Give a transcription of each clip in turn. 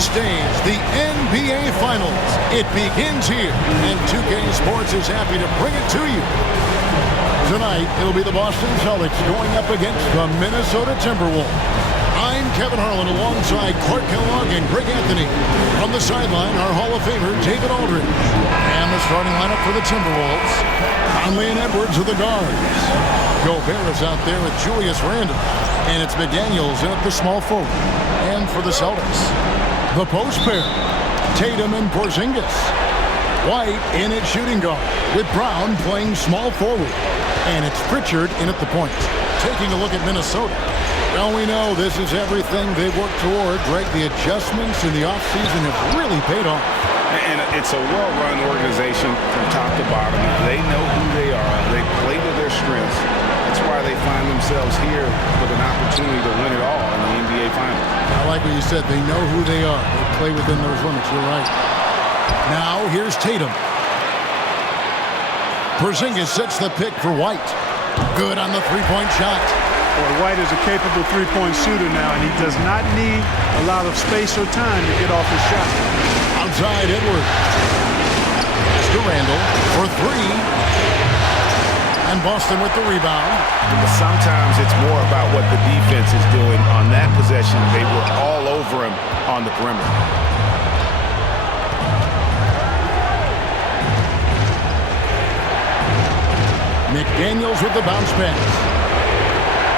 biggest stage, the NBA Finals. It begins here, and 2K Sports is happy to bring it to you. Tonight, it'll be the Boston Celtics going up against the Minnesota Timberwolves. I'm Kevin Harlan alongside Clark Kellogg and Greg Anthony. From the sideline, our Hall of Famer, David Aldridge. And the starting lineup for the Timberwolves, Conley and Edwards are the guards. Gobert is out there with Julius Randle. And it's McDaniels in at the small forward. And for the Celtics, the post pair, Tatum and Porzingis. White in at shooting guard, with Brown playing small forward. And it's Pritchard in at the point. Taking a look at Minnesota. Well, we know this is everything they've worked toward. Greg, the adjustments in the offseason have really paid off. And it's a well-run organization from top to bottom. They know who they are. They play to their strengths. That's why they find themselves here with an opportunity to win it all in the NBA Finals. I like what you said. They know who they are. They play within those limits. You're right. Now, here's Tatum. Porzingis sets the pick for White. Good on the three-point shot. Boy, White is a capable three-point shooter now, and he does not need a lot of space or time to get off his shot. Outside, Edwards. Pass to Randle for three. And Boston with the rebound. But sometimes it's more about what the defense is doing on that possession. They were all over him on the perimeter. McDaniels with the bounce pass.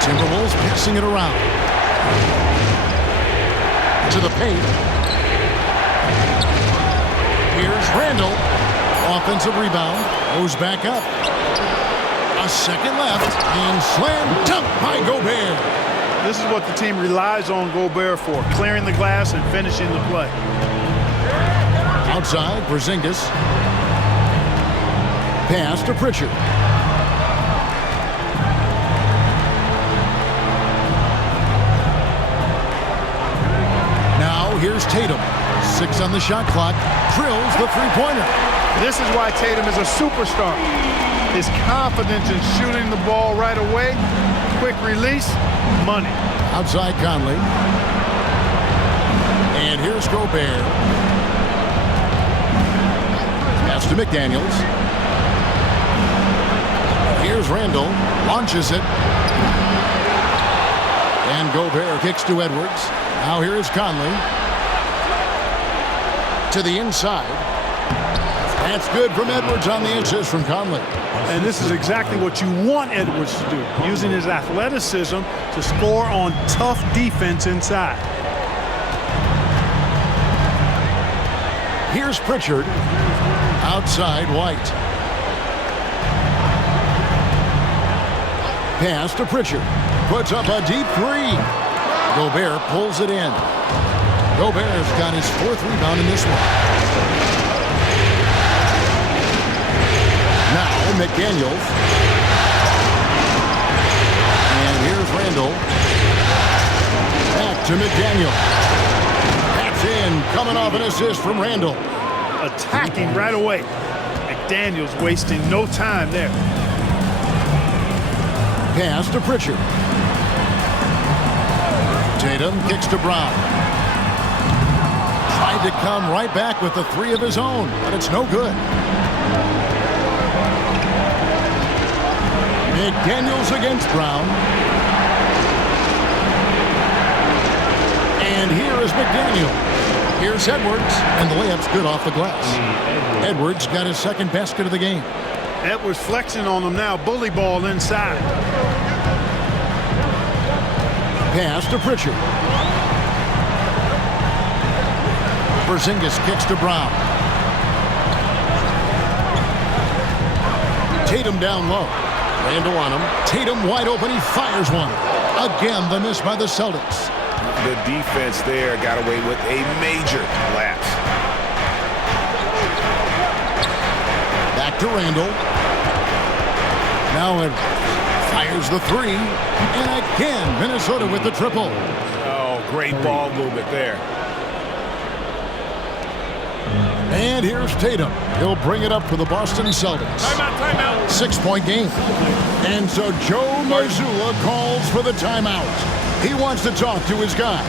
Timberwolves passing it around. To the paint. Here's Randle. Offensive rebound. Goes back up. A second left. And slam dunk by Gobert. This is what the team relies on Gobert for. Clearing the glass and finishing the play. Outside, Porzingis. Pass to Pritchard. Here's Tatum. 6 on the shot clock. Drills the three-pointer. This is why Tatum is a superstar. His confidence in shooting the ball right away. Quick release. Money. Outside Conley. And here's Gobert. Pass to McDaniels. Here's Randle. Launches it. And Gobert kicks to Edwards. Now here is Conley. To the inside. That's good from Edwards on the assist from Conley. And this is exactly what you want Edwards to do, using his athleticism to score on tough defense inside. Here's Pritchard. Outside White. Pass to Pritchard. Puts up a deep three. Gobert pulls it in. Gobert's got his 4th rebound in this one. Now McDaniels. And here's Randle. Back to McDaniels. That's in. Coming off an assist from Randle. Attacking right away. McDaniels wasting no time there. Pass to Pritchard. Tatum kicks to Brown. Tried to come right back with the 3 of his own, but it's no good. McDaniels against Brown. And here is McDaniels. Here's Edwards, and the layup's good off the glass. Edwards got his 2nd basket of the game. Edwards flexing on him now, bully ball inside. Pass to Pritchard. Porzingis kicks to Brown. Tatum down low. Randle on him. Tatum wide open. He fires one. Again, the miss by the Celtics. The defense there got away with a major lapse. Back to Randle. Now it fires the 3. And again, Minnesota with the triple. Oh, great ball movement there. And here's Tatum. He'll bring it up for the Boston Celtics. Timeout. 6-point game. And so Joe Mazzulla calls for the timeout. He wants to talk to his guys.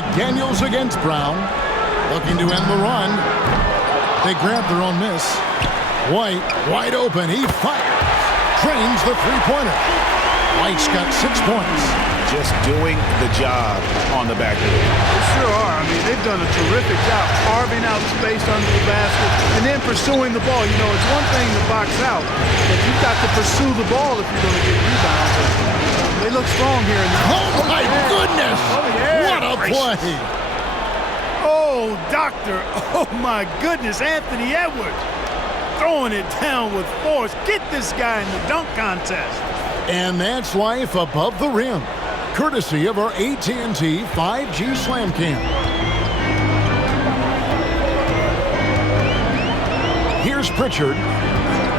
McDaniels against Brown. Looking to end the run. They grab their own miss. White, wide open. He fires. Drains the three-pointer. White's got 6 points. Just doing the job on the backboard. They sure are. I mean, they've done a terrific job carving out space under the basket and then pursuing the ball. You know, it's one thing to box out, but you've got to pursue the ball if you're going to get rebounds. They look strong here. Oh, my goodness! Oh, yeah. What a play! Oh, doctor. Oh, my goodness. Anthony Edwards throwing it down with force. Get this guy in the dunk contest. And that's life above the rim, courtesy of our AT&T 5G Slam Cam. Here's Pritchard.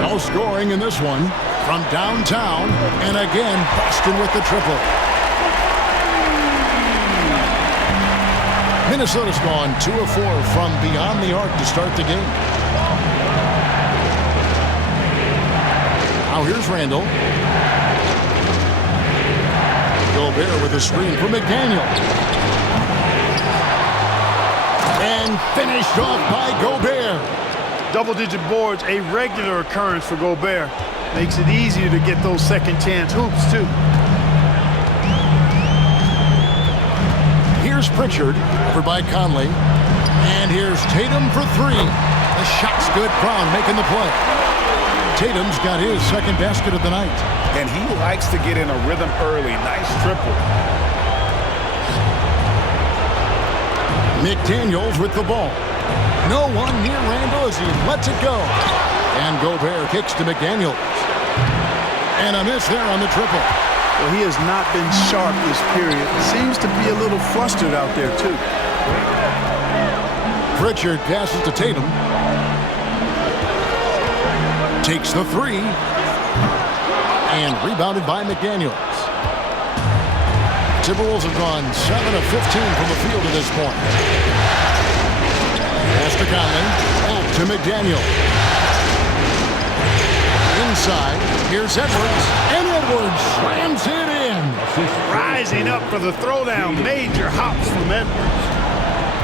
No scoring in this one. From downtown, and again, Boston with the triple. Minnesota's gone 2 of 4 from beyond the arc to start the game. Now here's Randall. Gobert with a screen for McDaniel. And finished off by Gobert. Double-digit boards, a regular occurrence for Gobert. Makes it easier to get those second-chance hoops, too. Here's Pritchard, over by Conley. And here's Tatum for 3. The shot's good. Brown making the play. Tatum's got his second basket of the night. And he likes to get in a rhythm early. Nice triple. McDaniels with the ball. No one near Randall as he lets it go. And Gobert kicks to McDaniels. And a miss there on the triple. Well, he has not been sharp this period. Seems to be a little flustered out there, too. Pritchard passes to Tatum. Takes the 3. And rebounded by McDaniels. Timberwolves have gone 7 of 15 from the field at this point. Pass to Conley. Back to McDaniel. Inside. Here's Edwards. And Edwards slams it in. Rising up for the throwdown. Major hops from Edwards.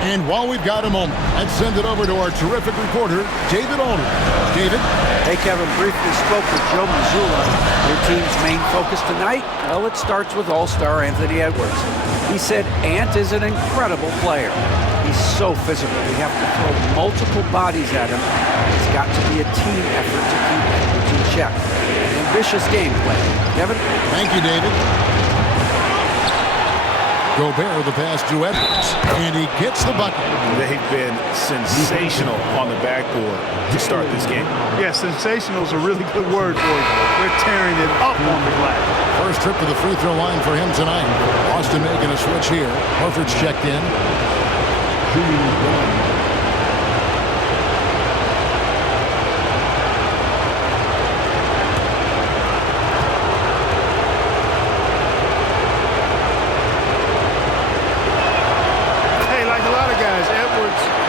And while we've got a moment, let's send it over to our terrific reporter, David Aldridge. David? Hey, Kevin, briefly spoke with Joe Mazzulla. Their team's main focus tonight, well, it starts with all-star Anthony Edwards. He said Ant is an incredible player. He's so physical. We have to throw multiple bodies at him. It's got to be a team effort to keep Edwards in check. An ambitious game plan. Kevin? Thank you, David. Gobert with the pass to Edwards, and he gets the bucket. They've been sensational on the backboard to start this game. Yeah, sensational is a really good word for it. They're tearing it up on the glass. First trip to the free throw line for him tonight. Boston making a switch here. Horford's checked in.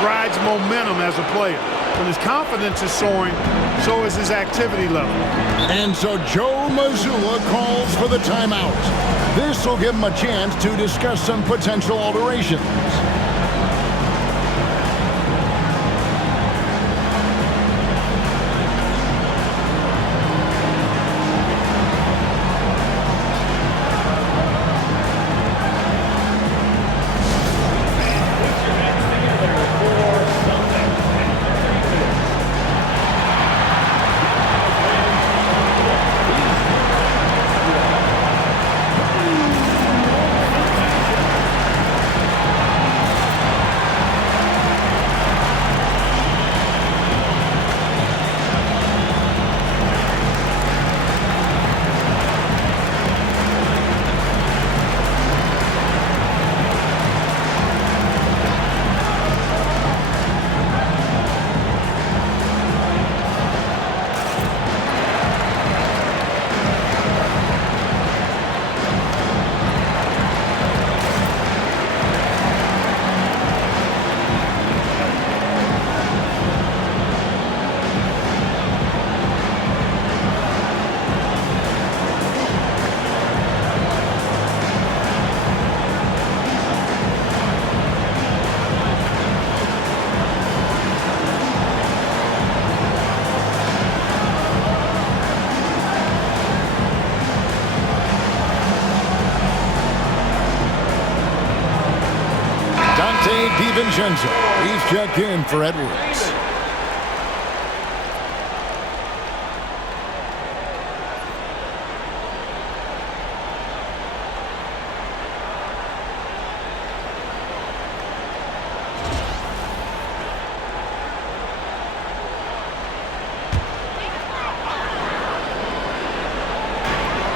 Rides momentum as a player. When his confidence is soaring, so is his activity level. And so Joe Mazzulla calls for the timeout. This will give him a chance to discuss some potential alterations. DiVincenzo. He's checked in for Edwards.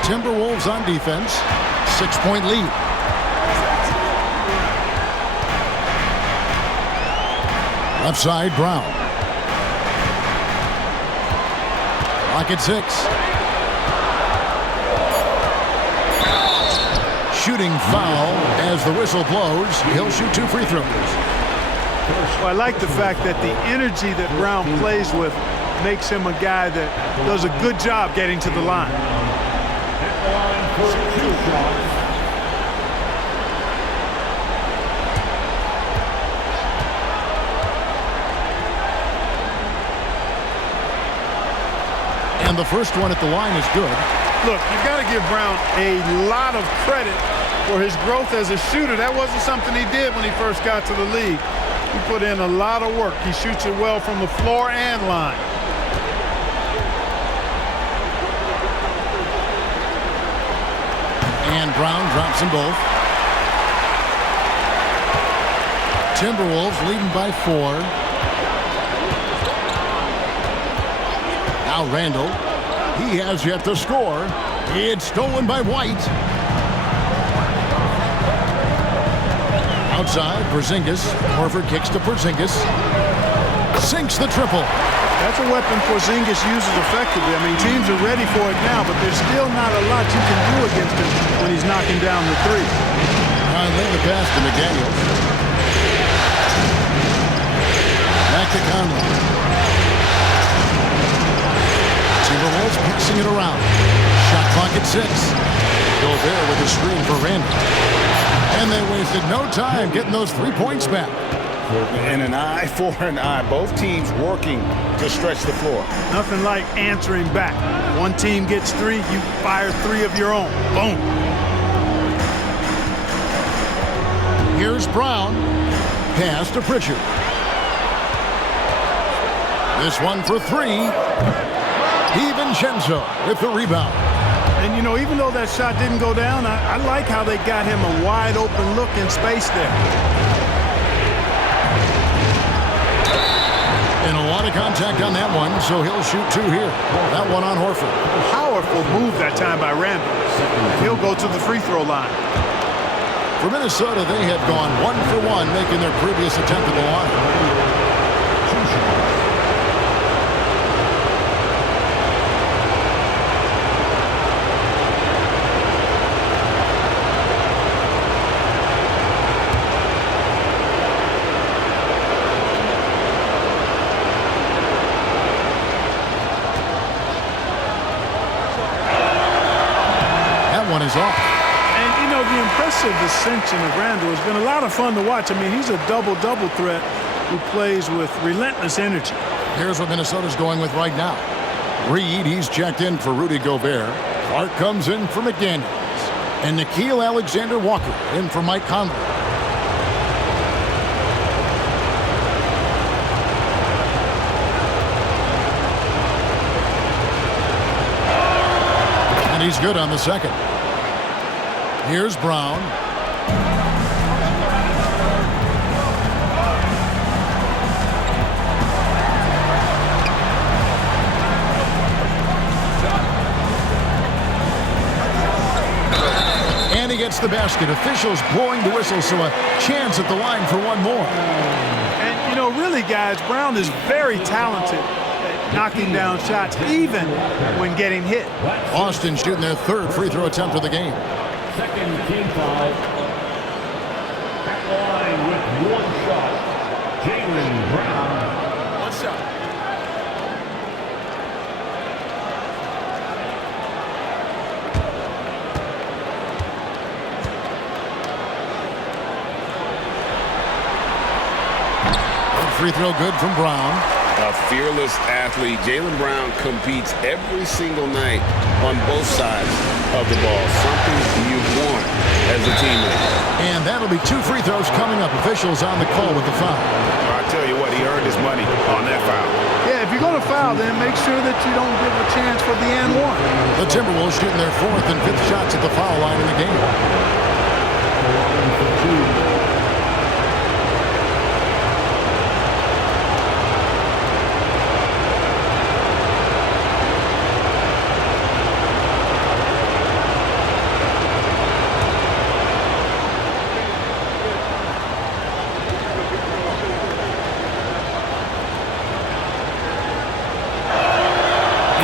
Timberwolves on defense. 6-point lead. Left side, Brown. Clock at 6. Shooting foul as the whistle blows. He'll shoot 2 free throws. Well, I like the fact that the energy that Brown plays with makes him a guy that does a good job getting to the line. And the first one at the line is good. Look, you've got to give Brown a lot of credit for his growth as a shooter. That wasn't something he did when he first got to the league. He put in a lot of work. He shoots it well from the floor and line. And Brown drops them both. Timberwolves leading by 4. Now Randall. He has yet to score. It's stolen by White. Outside, Porzingis. Horford kicks to Porzingis. Sinks the triple. That's a weapon Porzingis uses effectively. I mean, teams are ready for it now, but there's still not a lot you can do against him when he's knocking down the 3. Lay the pass to McDaniels. Back to Conley. Timberwolves passing it around. Shot clock at 6. Gobert with a screen for Randall. And they wasted no time getting those 3 points back. And an eye for an eye. Both teams working to stretch the floor. Nothing like answering back. One team gets 3, you fire 3 of your own. Boom. Here's Brown. Pass to Pritchard. This one for 3. DiVincenzo with the rebound. And, you know, even though that shot didn't go down, I like how they got him a wide open look in space there. And a lot of contact on that one, so he'll shoot 2 here. That one on Horford. Powerful move that time by Randall. He'll go to the free throw line. For Minnesota, they had gone 1 for 1, making their previous attempt at the line. One is off. And, you know, the impressive ascension of Randall has been a lot of fun to watch. I mean, he's a double-double threat who plays with relentless energy. Here's what Minnesota's going with right now. Reed, he's checked in for Rudy Gobert. Clark comes in for McDaniels. And Nickeil Alexander-Walker in for Mike Conley. And he's good on the second. Here's Brown. And he gets the basket. Officials blowing the whistle, so a chance at the line for one more. And, you know, really, guys, Brown is very talented at knocking down shots, even when getting hit. Austin shooting their 3rd free throw attempt of the game. Second team foul. At the line with 1 shot, Jaylen Brown. 1 shot. Free throw good from Brown. A fearless athlete. Jaylen Brown competes every single night on both sides of the ball. Something you want as a teammate. And that'll be 2 free throws coming up. Officials on the call with the foul. I tell you what, he earned his money on that foul. Yeah, if you're going to foul, then make sure that you don't give a chance for the and one. The Timberwolves shooting their 4th and 5th shots at the foul line in the game.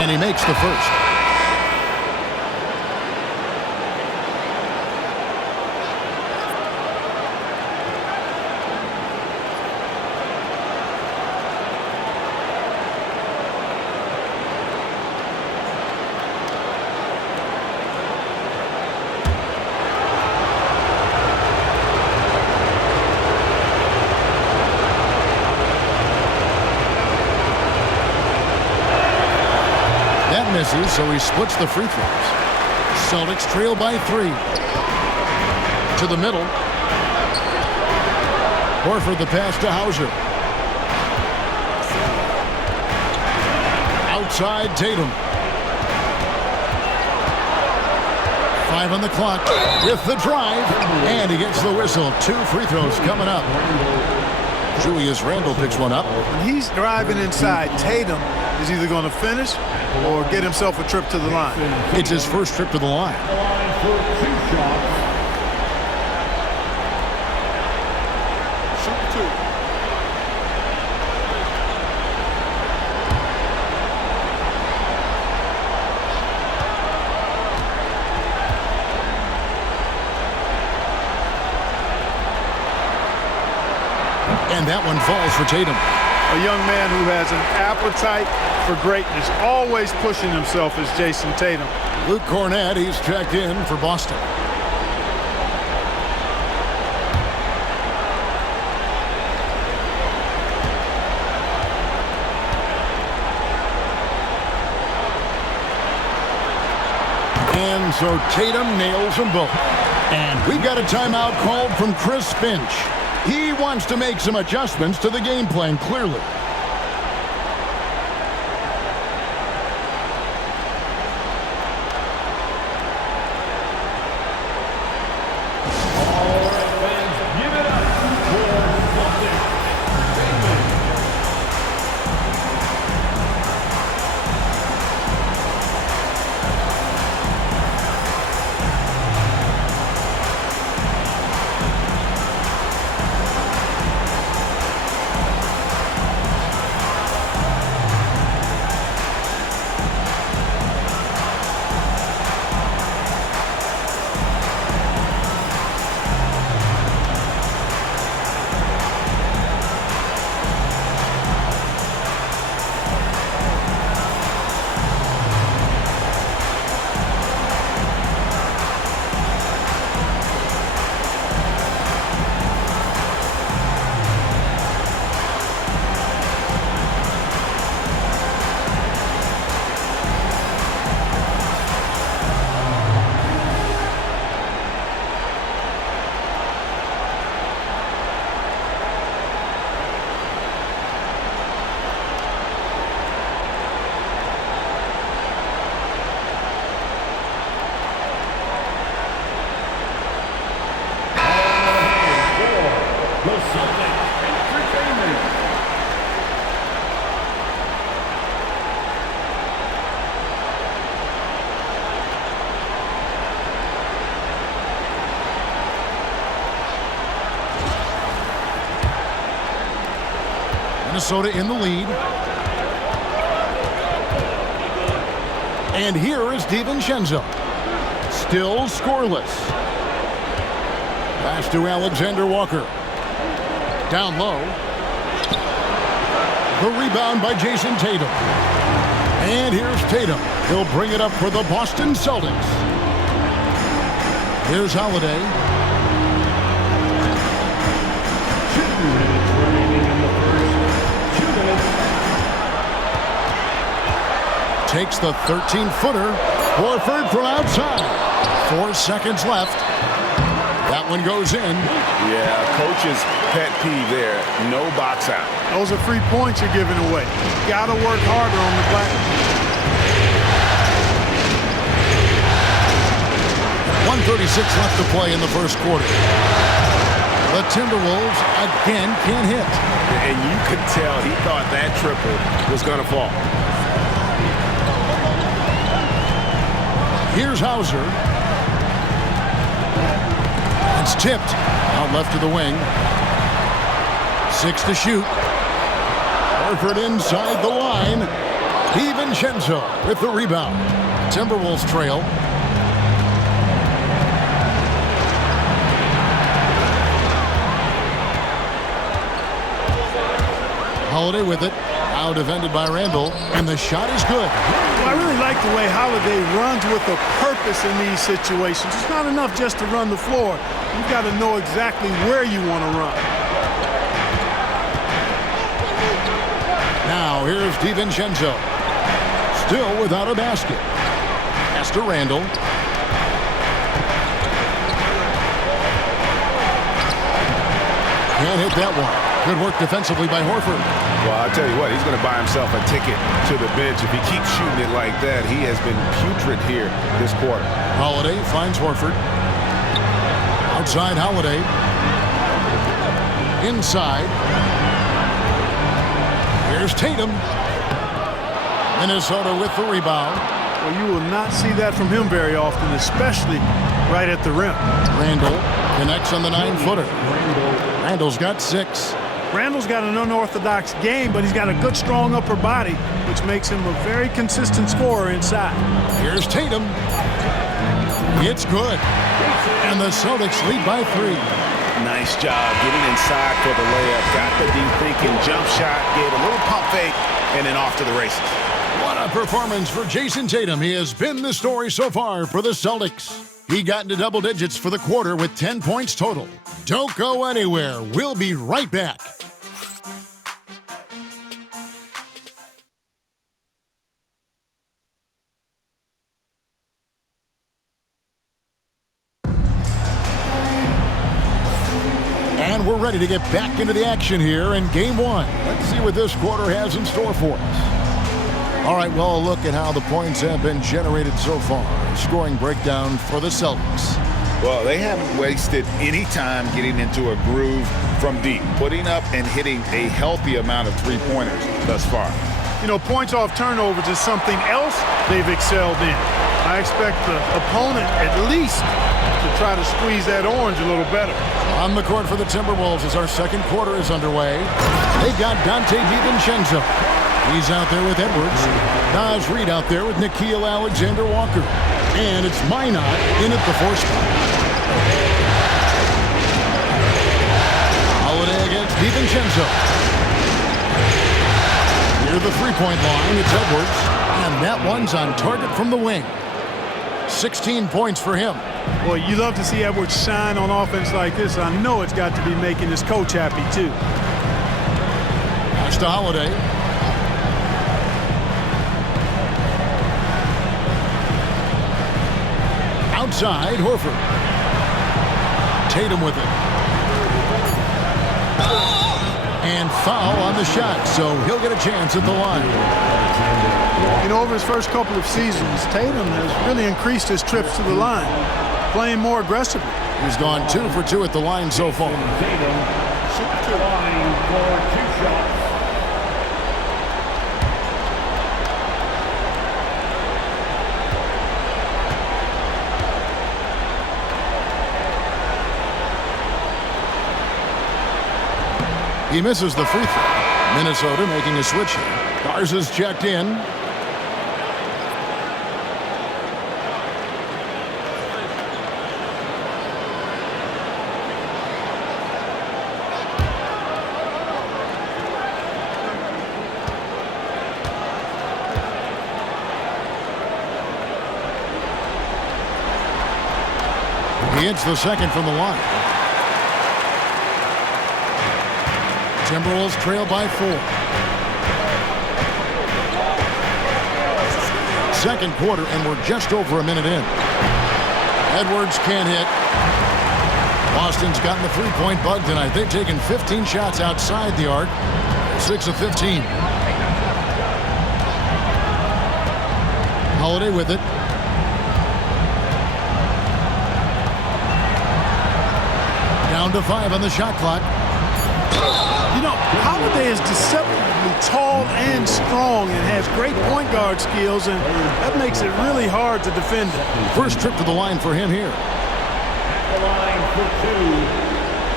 And he makes the first. Misses, so he splits the free throws. Celtics trail by 3. To the middle. Horford the pass to Hauser. Outside Tatum. 5 on the clock with the drive, and he gets the whistle. 2 free throws coming up. Julius Randle picks one up. When he's driving inside, Tatum is either going to finish or get himself a trip to the line. It's his first trip to the line. For 2 shots. Shoot 2. And that one falls for Tatum. A young man who has an appetite for greatness, always pushing himself, is Jason Tatum. Luke Cornett, he's checked in for Boston. And so Tatum nails them both. And we've got a timeout called from Chris Finch. He wants to make some adjustments to the game plan, clearly. Minnesota in the lead. And here is DiVincenzo. Still scoreless. Pass to Alexander Walker. Down low. The rebound by Jason Tatum. And here's Tatum. He'll bring it up for the Boston Celtics. Here's Holiday. 2 minutes remaining in the first. 2 minutes. Takes the 13-footer. Horford from outside. 4 seconds left. That one goes in. Yeah, coach's pet peeve there. No box out. Those are free points you're giving away. Got to work harder on the glass. 1:36 left to play in the first quarter. The Timberwolves again can't hit. And you could tell he thought that triple was going to fall. Here's Hauser. It's tipped. Out left to the wing. 6 to shoot. Horford inside the line. DiVincenzo with the rebound. Timberwolves trail. Holiday with it. Now defended by Randall. And the shot is good. Well, I really like the way Holiday runs with a purpose in these situations. It's not enough just to run the floor. You've got to know exactly where you want to run. Now here's DiVincenzo. Still without a basket. Pass to Randall. Can't hit that one. Good work defensively by Horford. Well, I'll tell you what, he's going to buy himself a ticket to the bench. If he keeps shooting it like that, he has been putrid here this quarter. Holiday finds Horford. Outside Holiday. Inside. Here's Tatum. Minnesota with the rebound. Well, you will not see that from him very often, especially right at the rim. Randall connects on the 9-footer. Randall's got 6. Randall's got an unorthodox game, but he's got a good, strong upper body, which makes him a very consistent scorer inside. Here's Tatum. It's good. And the Celtics lead by 3. Nice job getting inside for the layup. Got the deep thinking jump shot, gave a little pump fake, and then off to the races. What a performance for Jason Tatum. He has been the story so far for the Celtics. He got into double digits for the quarter with 10 points total. Don't go anywhere. We'll be right back. And we're ready to get back into the action here in Game 1. Let's see what this quarter has in store for us. All right, well, a look at how the points have been generated so far. Scoring breakdown for the Celtics. Well, they haven't wasted any time getting into a groove from deep, putting up and hitting a healthy amount of three-pointers thus far. You know, points off turnovers is something else they've excelled in. I expect the opponent at least to try to squeeze that orange a little better. On the court for the Timberwolves as our second quarter is underway. They've got Dante DiVincenzo. He's out there with Edwards. Naz Reid out there with Nickeil Alexander-Walker. And it's Minot in at the 4 spot. Holiday against DiVincenzo. Near the three-point line, it's Edwards. And that one's on target from the wing. 16 points for him. Boy, you love to see Edwards shine on offense like this. I know it's got to be making his coach happy, too. Pass to Holiday. Outside, Horford. Tatum with it. And foul on the shot, so he'll get a chance at the line. You know, over his first couple of seasons, Tatum has really increased his trips to the line, playing more aggressively. He's gone 2 for 2 at the line so far. Tatum, to line for 2 shots. He misses the free throw. Minnesota making a switch here. Garza's checked in. He hits the second from the line. Timberwolves trail by 4. Second quarter, and we're just over a minute in. Edwards can't hit. Boston's gotten the three-point bug tonight. They've taken 15 shots outside the arc, 6 of 15. Holiday with it. Down to 5 on the shot clock. You know, Holiday is deceptively tall and strong and has great point guard skills, and that makes it really hard to defend him. First trip to the line for him here. At the line for 2,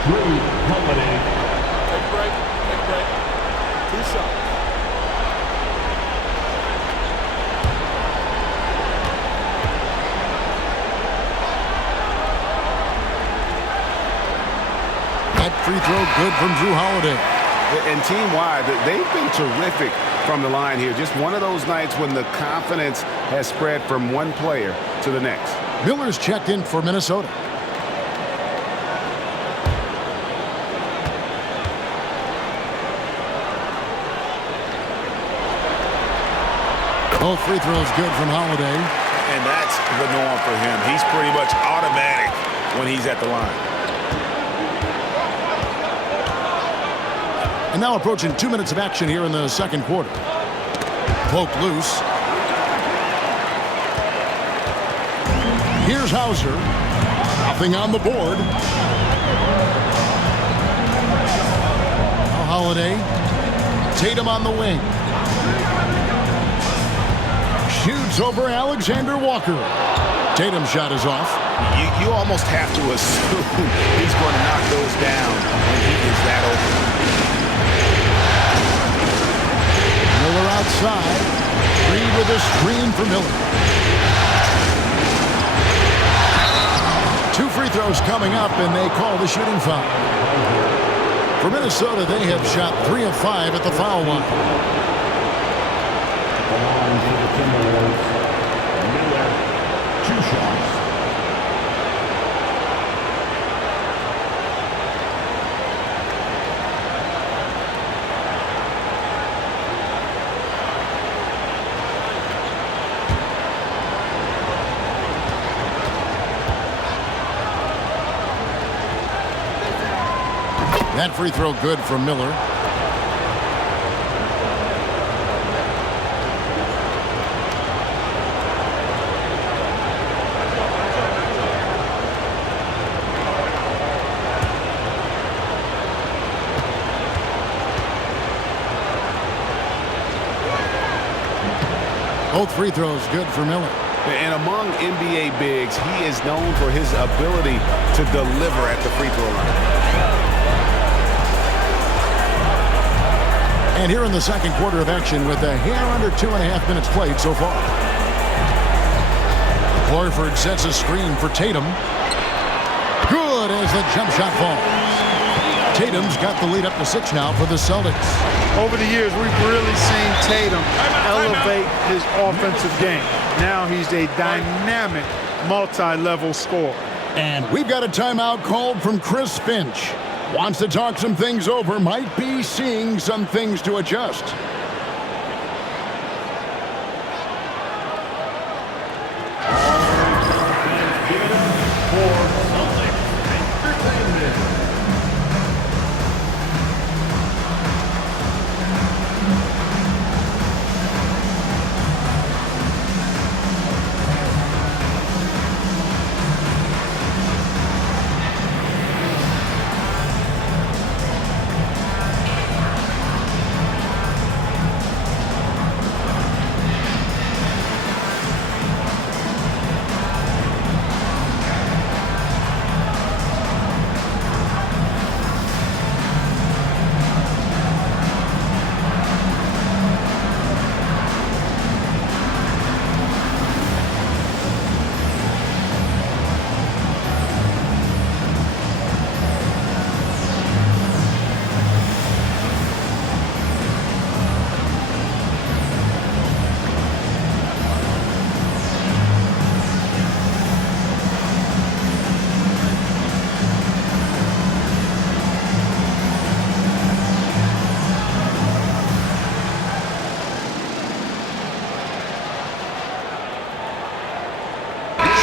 Drew Holiday. Take a break. Take a break. 2 shots. That free throw good from Drew Holiday. And team-wide, they've been terrific from the line here. Just one of those nights when the confidence has spread from one player to the next. Miller's checked in for Minnesota. Both free throws good from Holiday. And that's the norm for him. He's pretty much automatic when he's at the line. And now approaching 2 minutes of action here in the second quarter. Poked loose. Here's Hauser. Nothing on the board. Now Holiday. Tatum on the wing. Shoots over Alexander Walker. Tatum's shot is off. You almost have to assume he's going to knock those down when he is that open. Miller outside. Reed with a screen for Miller. 2 free throws coming up, and they call the shooting foul. For Minnesota, they have shot 3 of 5 at the foul line. At the line for the Timberwolves, Miller, 2 shots. That free throw good from Miller. Both free throws good for Miller. And among NBA bigs, he is known for his ability to deliver at the free throw line. And here in the second quarter of action with a hair under 2.5 minutes played so far. Horford sets a screen for Tatum. Good as the jump shot falls. Tatum's got the lead up to 6 now for the Celtics. Over the years, we've really seen Tatum elevate his offensive game. Now he's a dynamic, multi-level scorer. And we've got a timeout called from Chris Finch. Wants to talk some things over, might be seeing some things to adjust.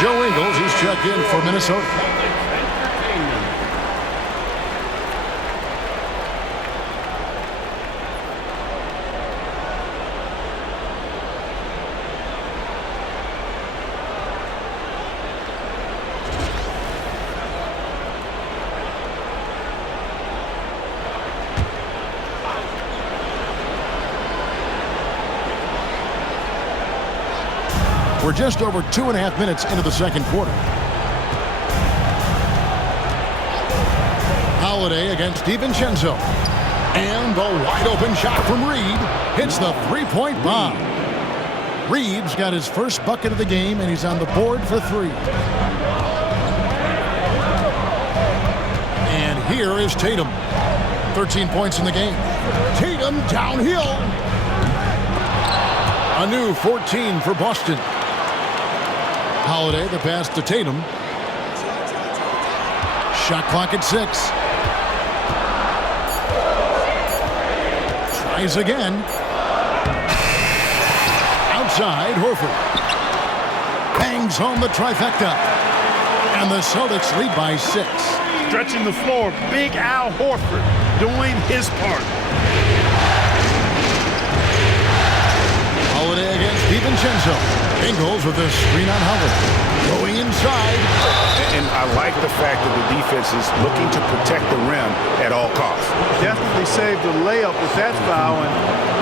Joe Ingles, he's checked in for Minnesota. We're just over 2.5 minutes into the second quarter. Holiday against DiVincenzo. And the wide-open shot from Reed hits the three-point bomb. Reed's got his first bucket of the game, and he's on the board for 3. And here is Tatum. 13 points in the game. Tatum downhill. A new 14 for Boston. Holiday, the pass to Tatum. Shot clock at 6. Tries again. Outside, Horford. Bangs home the trifecta. And the Celtics lead by 6. Stretching the floor, Big Al Horford doing his part. Holiday against DiVincenzo. Ingles with a screen on Holiday. Going inside. And I like the fact that the defense is looking to protect the rim at all costs. Definitely saved the layup with that foul, and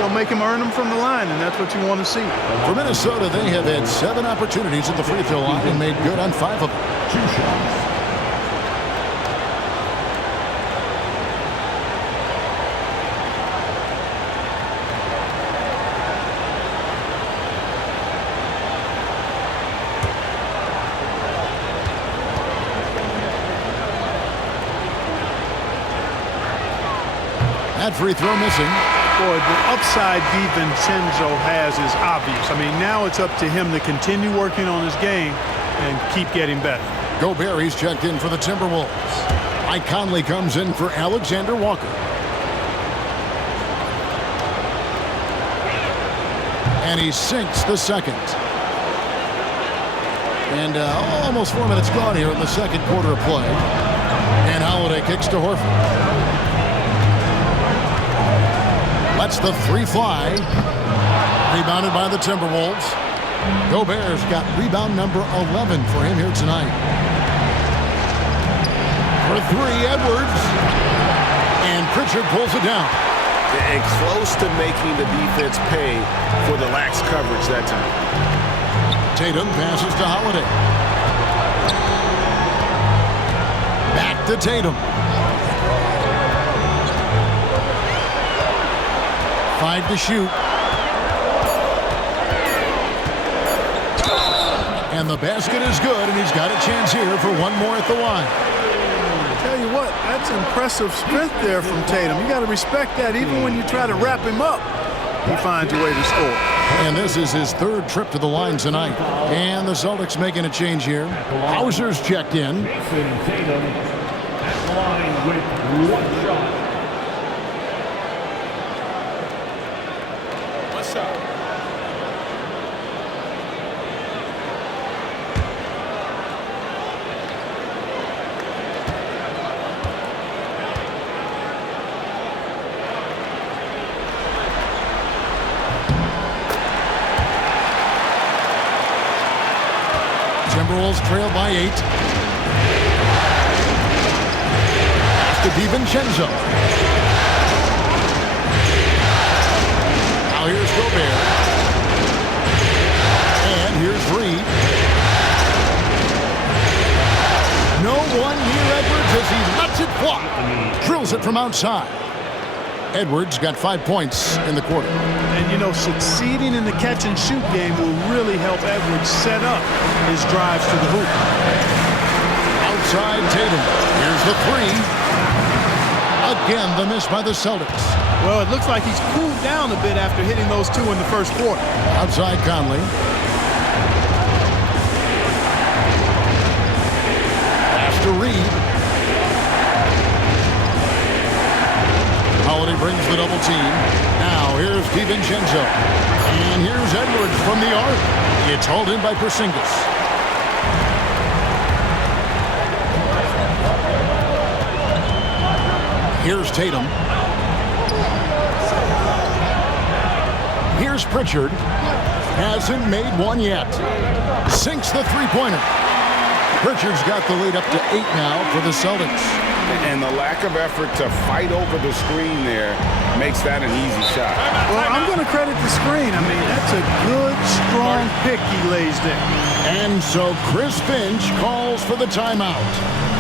will make him earn them from the line, and that's what you want to see. For Minnesota, they have had 7 opportunities at the free throw line and made good on 5 of them. 2 shots. That free throw missing. Boy, the upside DiVincenzo has is obvious. I mean, now it's up to him to continue working on his game and keep getting better. Gobert, he's checked in for the Timberwolves. Mike Conley comes in for Alexander Walker. And he sinks the second. And almost 4 minutes gone here in the second quarter of play. And Holiday kicks to Horford. Lets the 3 fly. Rebounded by the Timberwolves. Gobert's got rebound number 11 for him here tonight. For 3, Edwards. And Pritchard pulls it down. And close to making the defense pay for the lax coverage that time. Tatum passes to Holiday. Back to Tatum. 5 to shoot. And the basket is good, and he's got a chance here for one more at the line. Tell you what, that's impressive strength there from Tatum. You got to respect that. Even when you try to wrap him up, he finds a way to score. And this is his 3rd trip to the line tonight. And the Celtics making a change here. Hauser's checked in. Jason Tatum at the line with 1 shot. What's up? Timberwolves trail by 8. Pass to DiVincenzo. Now here's Gobert. And here's Reed. No one near Edwards as he lets it fly. Drills it from outside. Edwards got 5 points in the quarter. And, you know, succeeding in the catch-and-shoot game will really help Edwards set up his drives to the hoop. Outside Tatum. Here's the 3. Again, the miss by the Celtics. Well, it looks like he's cooled down a bit after hitting those 2 in the first quarter. Outside Conley. Pass to Reed. Holiday brings the double team. Now here's DiVincenzo. And here's Edwards from the arc. It's hauled in by Porzingis. Here's Tatum. Here's Pritchard. Hasn't made one yet. Sinks the 3-pointer. Pritchard's got the lead up to 8 now for the Celtics. And the lack of effort to fight over the screen there makes that an easy shot. Well, I'm going to credit the screen. I mean, that's a good, strong pick he lays there. And so Chris Finch calls for the timeout.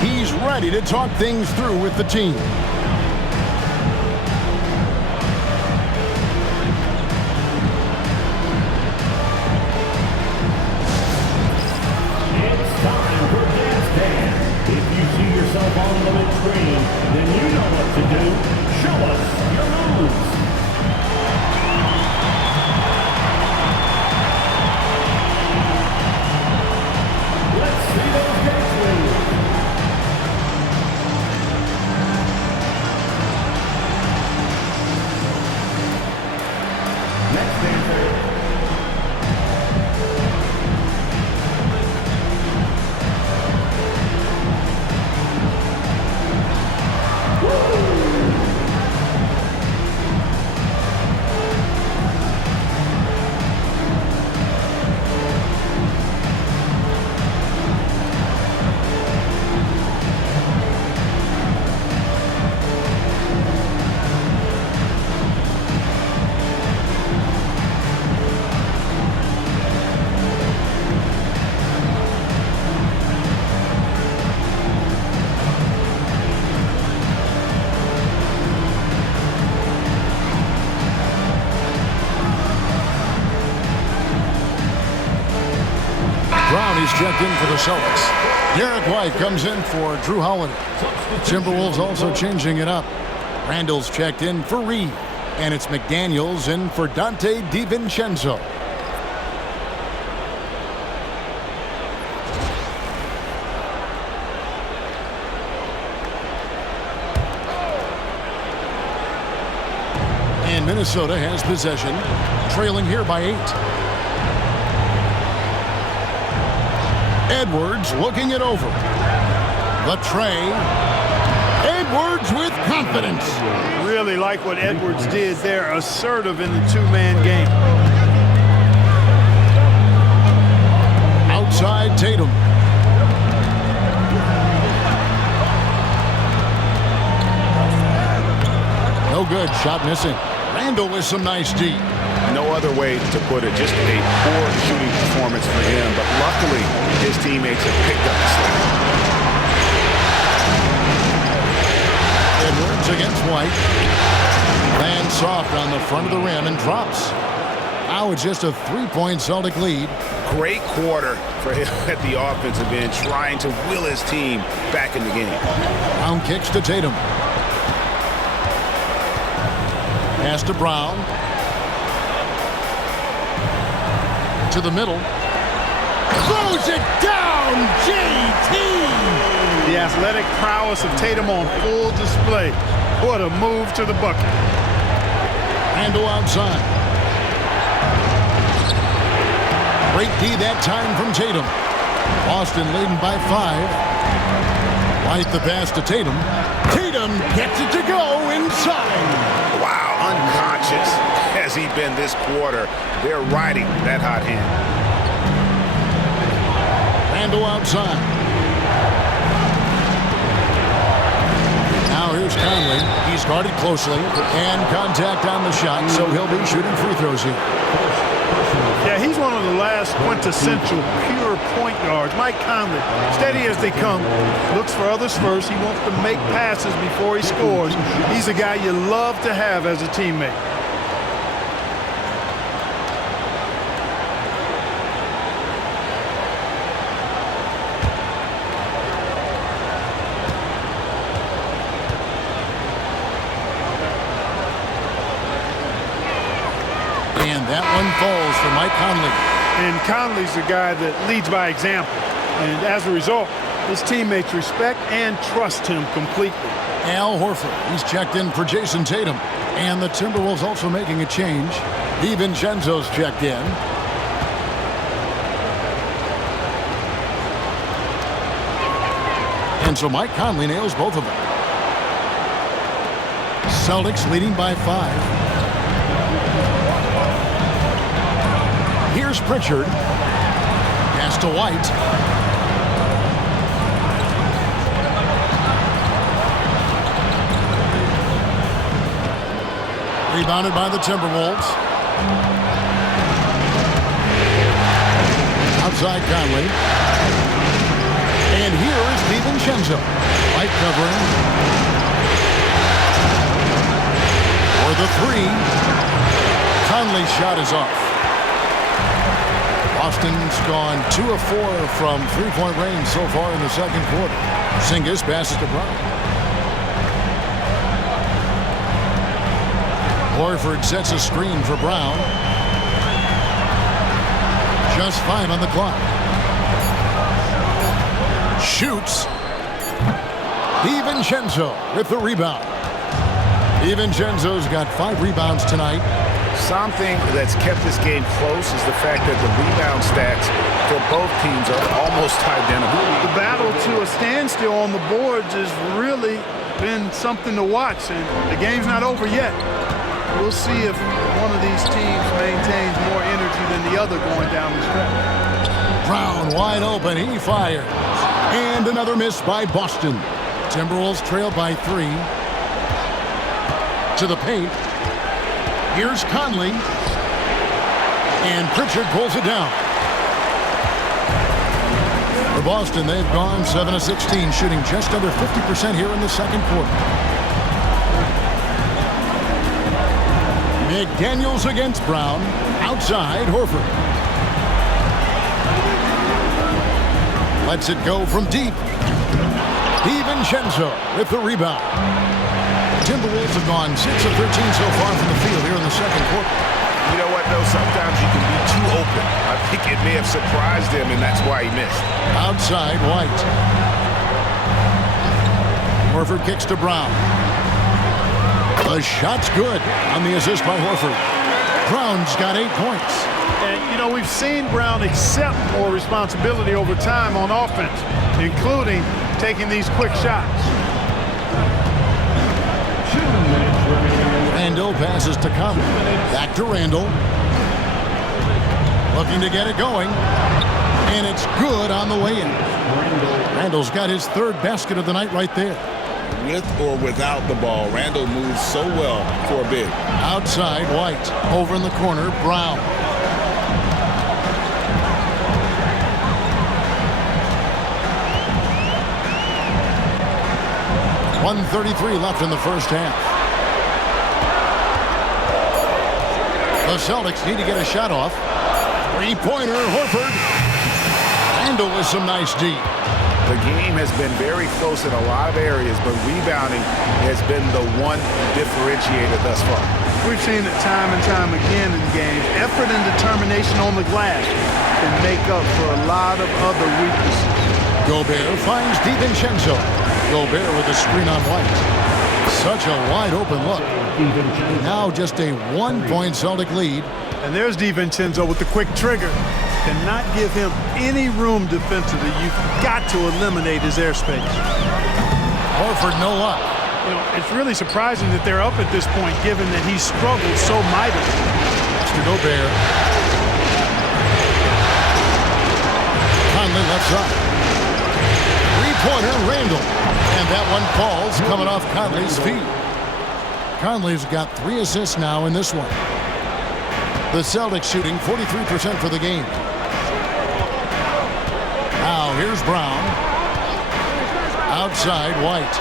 He's ready to talk things through with the team. It's time for Gas Can. If you see yourself on the big screen, then you know what to do. Show us your moves. Let's see those gas moves. Next dancer. Brown is checked in for the Celtics. Derek White comes in for Drew Holiday. Timberwolves also changing it up. Randall's checked in for Reed. And it's McDaniels in for Dante DiVincenzo. And Minnesota has possession, trailing here by 8. Edwards looking it over. The tray. Edwards with confidence. Really like what Edwards did there, assertive in the two-man game. Outside Tatum. No good. Shot missing. Randall with some nice D. No other way to put it. Just a poor shooting performance for him. But luckily, his teammates have picked up the slack. Edwards against White. Lands soft on the front of the rim and drops. Now it's just a 3-point Celtic lead. Great quarter for him at the offensive end, trying to will his team back in the game. Brown kicks to Tatum. Pass to Brown. To the middle. Throws it down, JT! The athletic prowess of Tatum on full display. What a move to the bucket. Randall outside. Great D that time from Tatum. Boston leading by 5. White the pass to Tatum. Tatum gets it to go inside. Wow, unconscious has he been this quarter. They're riding that hot hand. Randall outside. Now here's Conley. He's guarded closely. And contact on the shot, so he'll be shooting free throws here. Yeah, he's one of the last quintessential pure point guards. Mike Conley, steady as they come, looks for others first. He wants to make passes before he scores. He's a guy you love to have as a teammate. And that one falls for Mike Conley. And Conley's the guy that leads by example. And as a result, his teammates respect and trust him completely. Al Horford, he's checked in for Jason Tatum. And the Timberwolves also making a change. DiVincenzo's checked in. And so Mike Conley nails both of them. Celtics leading by 5. Here's Pritchard. Pass to White. Rebounded by the Timberwolves. Outside Conley. And here is DiVincenzo. Light covering. For the three. Conley's shot is off. Boston's gone 2 of 4 from three-point range so far in the second quarter. Porzingis passes to Brown. Horford sets a screen for Brown. Just 5 on the clock. Shoots. DiVincenzo with the rebound. DiVincenzo's got 5 rebounds tonight. Something that's kept this game close is the fact that the rebound stats for both teams are almost identical. The battle to a standstill on the boards has really been something to watch, and the game's not over yet. We'll see if one of these teams maintains more energy than the other going down the stretch. Brown wide open. He fires. And another miss by Boston. Timberwolves trail by 3. To the paint. Here's Conley. And Pritchard pulls it down. For Boston, they've gone 7 of 16, shooting just under 50% here in the second quarter. McDaniels against Brown. Outside, Horford. Lets it go from deep. DiVincenzo with the rebound. Timberwolves have gone 6 of 13 so far from the field here in the second quarter. You know what, though? Sometimes you can be too open. I think it may have surprised him, and that's why he missed. Outside, White. Horford kicks to Brown. The shot's good on the assist by Horford. Brown's got 8 points. And, you know, we've seen Brown accept more responsibility over time on offense, including taking these quick shots. Randall passes to Conley. Back to Randall. Looking to get it going. And it's good on the way in. Randall's got his 3rd basket of the night right there. With or without the ball, Randall moves so well for a big. Outside, White. Over in the corner, Brown. .133 left in the first half. The Celtics need to get a shot off. 3-pointer, Horford. Randall with some nice D. The game has been very close in a lot of areas, but rebounding has been the one differentiator thus far. We've seen it time and time again in games. Effort and determination on the glass can make up for a lot of other weaknesses. Gobert finds DiVincenzo. Gobert with a screen on White. Such a wide open look. Now just a 1-point Celtic lead. And there's DiVincenzo with the quick trigger. Cannot give him any room defensively. You've got to eliminate his airspace. Horford no luck. You know, it's really surprising that they're up at this point, given that he struggled so mightily. Mr. Gobert. Conley left side. 3-pointer, Randall. And that one falls, coming off Conley's feet. Conley's got 3 assists now in this one. The Celtics shooting 43% for the game. Now here's Brown. Outside, White.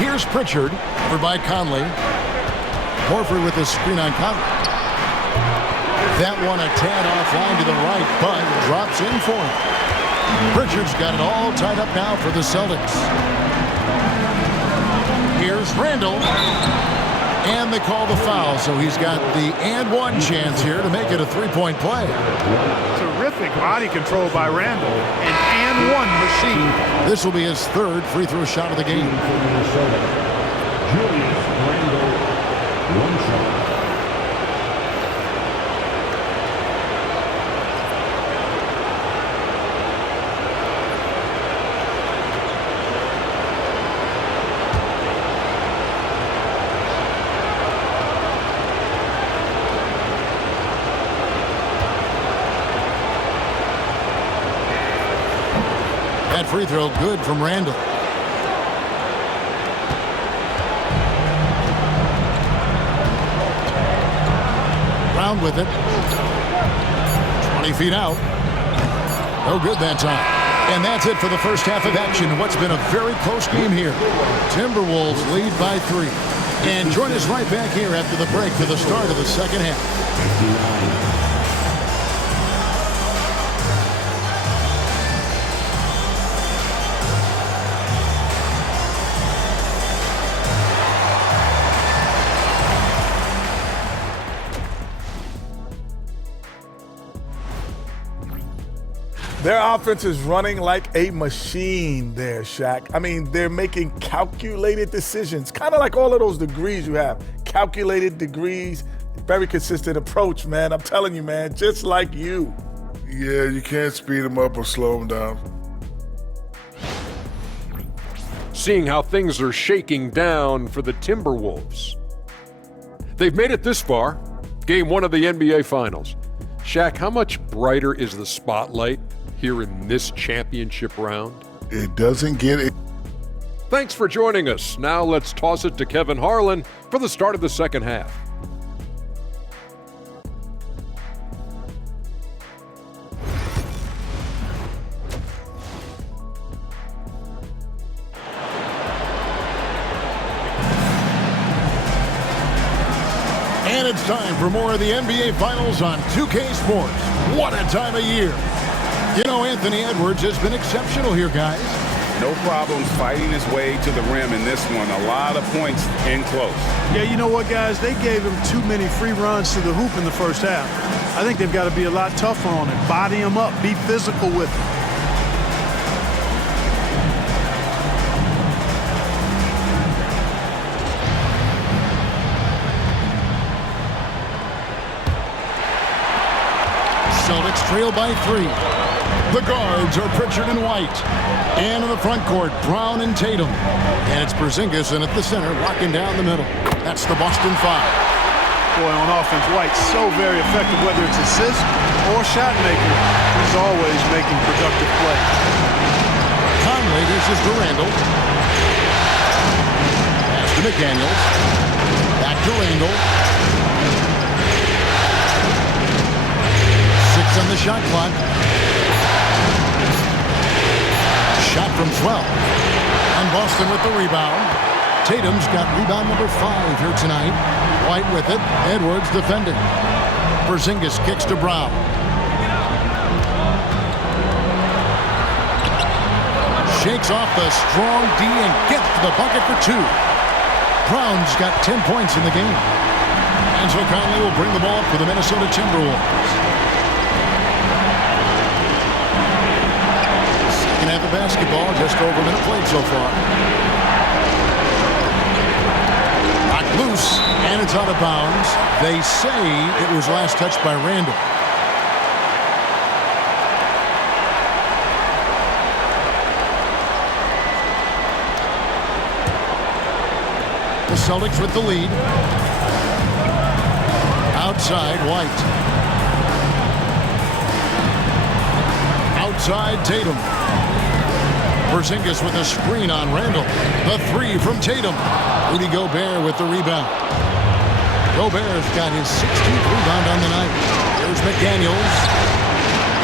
Here's Pritchard, over by Conley. Horford with a screen on Conley. That one a tad offline to the right, but drops in for him. Pritchard's got it all tied up now for the Celtics. Here's Randall. And they call the foul, so he's got the and-one chance here to make it a 3-point play. Terrific body control by Randall. An and-one machine. This will be his 3rd free throw shot of the game. Julius Randall, 1 shot. That free throw good from Randall. Brown with it. 20 feet out. No good that time. And that's it for the first half of action. What's been a very close game here. Timberwolves lead by 3. And join us right back here after the break for the start of the second half. Their offense is running like a machine there, Shaq. I mean, they're making calculated decisions, kind of like all of those degrees you have. Calculated degrees, very consistent approach, man. I'm telling you, man, just like you. Yeah, you can't speed them up or slow them down. Seeing how things are shaking down for the Timberwolves. They've made it this far, game 1 of the NBA Finals. Shaq, how much brighter is the spotlight here in this championship round? It doesn't get it. Thanks for joining us. Now let's toss it to Kevin Harlan for the start of the second half. And it's time for more of the NBA Finals on 2K Sports. What a time of year. You know, Anthony Edwards has been exceptional here, guys. No problems fighting his way to the rim in this one. A lot of points in close. Yeah, you know what, guys? They gave him too many free runs to the hoop in the first half. I think they've got to be a lot tougher on him. Body him up. Be physical with him. Celtics trail by 3. The guards are Pritchard and White. And in the front court, Brown and Tatum. And it's Porzingis in at the center, locking down the middle. That's the Boston 5. Boy, on offense, White's so very effective, whether it's assist or shot maker. He's always making productive plays. Conley dishes to Randall. Pass to McDaniels. Back to Randall. 6 on the shot clock. Shot from 12. And Boston with the rebound. Tatum's got rebound number 5 here tonight. White with it. Edwards defending. Porzingis kicks to Brown. Shakes off the strong D and gets to the bucket for 2. Brown's got 10 points in the game. And so Conley will bring the ball up for the Minnesota Timberwolves. Second half of basketball, just over a minute played so far. Knocked loose, and it's out of bounds. They say it was last touched by Randall. The Celtics with the lead. Outside, White. Outside, Tatum. Porzingis with a screen on Randall. The 3 from Tatum. Rudy Gobert with the rebound. Gobert's got his 16th rebound on the night. There's McDaniels.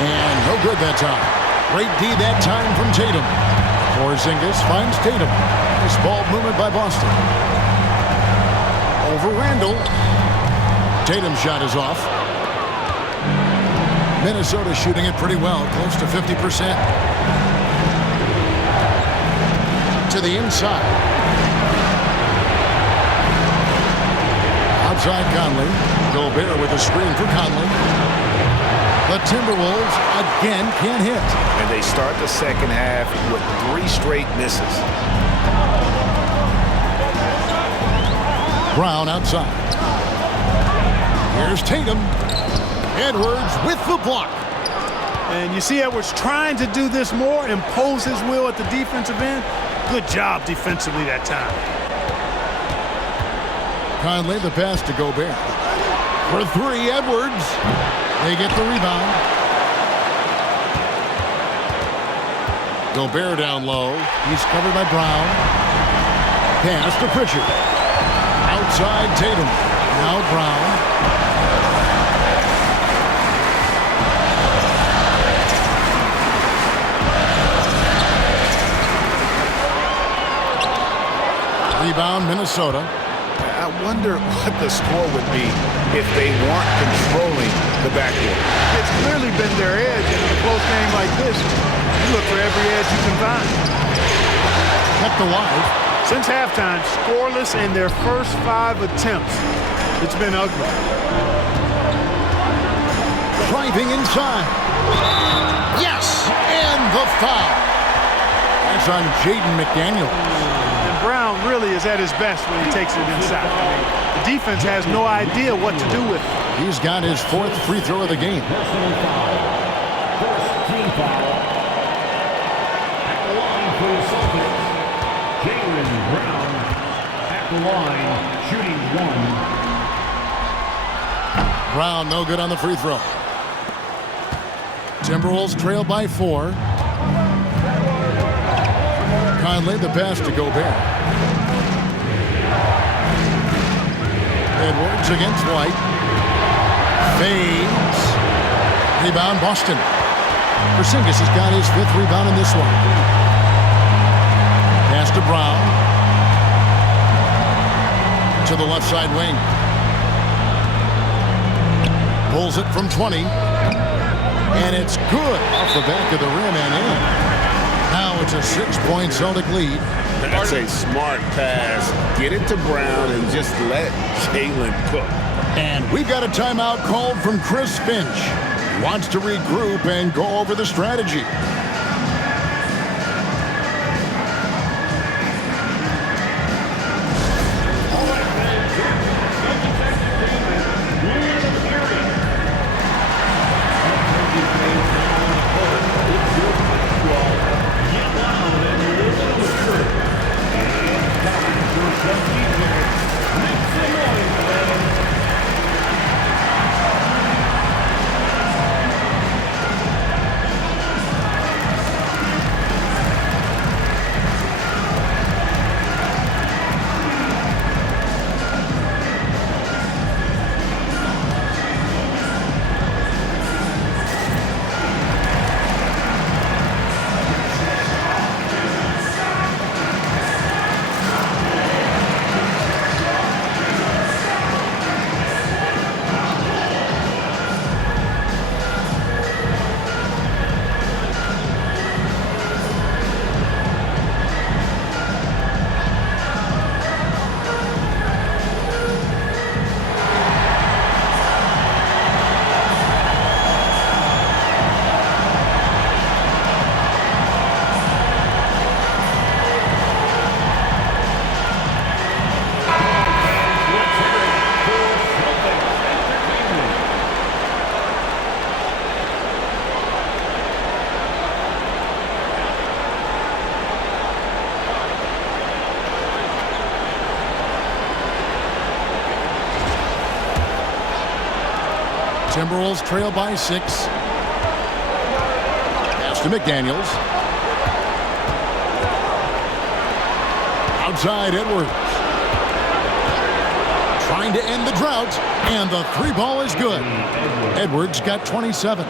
And no good that time. Great D that time from Tatum. Porzingis finds Tatum. Nice ball movement by Boston. Over Randall. Tatum's shot is off. Minnesota shooting it pretty well, close to 50%. To the inside. Outside Conley. Gobert with a screen for Conley. The Timberwolves again can't hit. And they start the second half with 3 straight misses. Brown outside. Here's Tatum. Edwards with the block. And you see Edwards trying to do this more, impose his will at the defensive end. Good job defensively that time. Conley the pass to Gobert. For 3, Edwards. They get the rebound. Gobert down low. He's covered by Brown. Pass to Pritchard. Outside Tatum. Now Brown. Rebound, Minnesota. I wonder what the score would be if they weren't controlling the backcourt. It's clearly been their edge, and in a close game like this, you look for every edge you can find. Kept alive. Since halftime, scoreless in their first 5 attempts. It's been ugly. Driving inside. Yes! And the foul. That's on Jaden McDaniels. And Brown really is at his best when he takes it inside. I mean, the defense has no idea what to do with it. He's got his 4th free throw of the game. Personal foul. First team foul. At the line for the Celtics, Jaylen Brown. At the line, shooting 1. Brown no good on the free throw. Timberwolves trail by 4. Conley the pass to Gobert. Edwards against White. Fades. Rebound Boston. Porzingis has got his 5th rebound in this one. Pass to Brown. To the left side wing. Pulls it from 20. And it's good off the back of the rim and in. Now it's a 6-point Celtic lead. That's a smart pass. Get it to Brown and just let Jaylen cook. And we've got a timeout called from Chris Finch. He wants to regroup and go over the strategy. Timberwolves trail by 6. Pass to McDaniels. Outside Edwards. Trying to end the drought, and the 3-ball is good. Edwards got 27.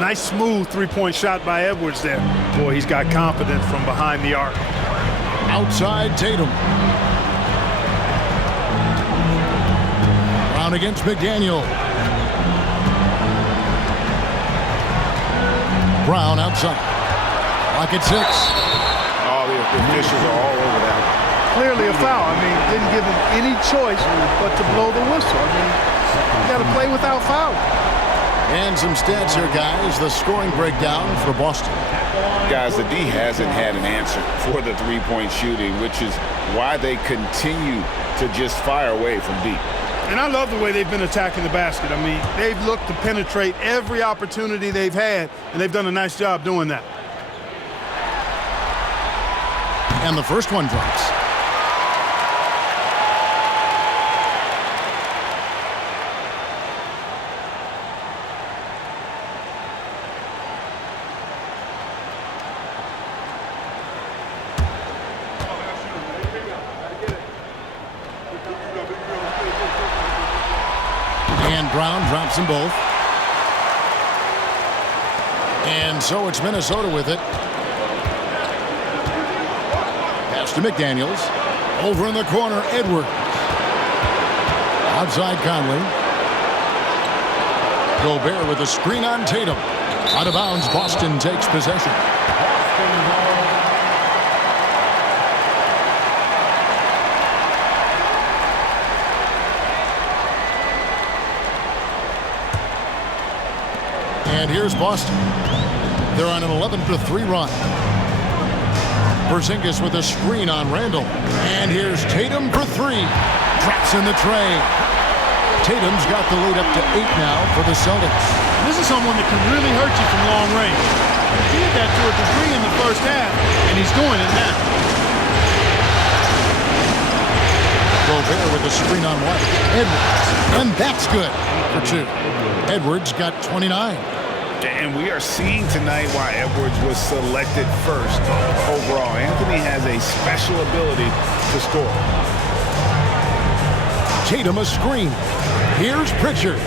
Nice smooth 3-point shot by Edwards there. Boy, he's got confidence from behind the arc. Outside Tatum. Brown against McDaniel. Brown outside. Clock at 6. Oh, the officials are all over that. Clearly a foul. I mean, didn't give him any choice but to blow the whistle. I mean, you got to play without foul. And some stats here, guys. The scoring breakdown for Boston. Guys, the D hasn't had an answer for the 3-point shooting, which is why they continue to just fire away from deep. And I love the way they've been attacking the basket. I mean, they've looked to penetrate every opportunity they've had, and they've done a nice job doing that. And the first one drops. And Brown drops them both. And so it's Minnesota with it. Pass to McDaniels. Over in the corner, Edwards. Outside Conley. Gobert with a screen on Tatum. Out of bounds, Boston takes possession. And here's Boston. They're on an 11-3 run. Porzingis with a screen on Randall. And here's Tatum for three. Drops in the tray. Tatum's got the lead up to 8 now for the Celtics. This is someone that can really hurt you from long range. He did that to a degree in the first half, and he's doing it now. Gobert with a screen on White. Edwards. And that's good for 2. Edwards got 29. And we are seeing tonight why Edwards was selected first overall. Anthony has a special ability to score. Tatum a screen. Here's Pritchard.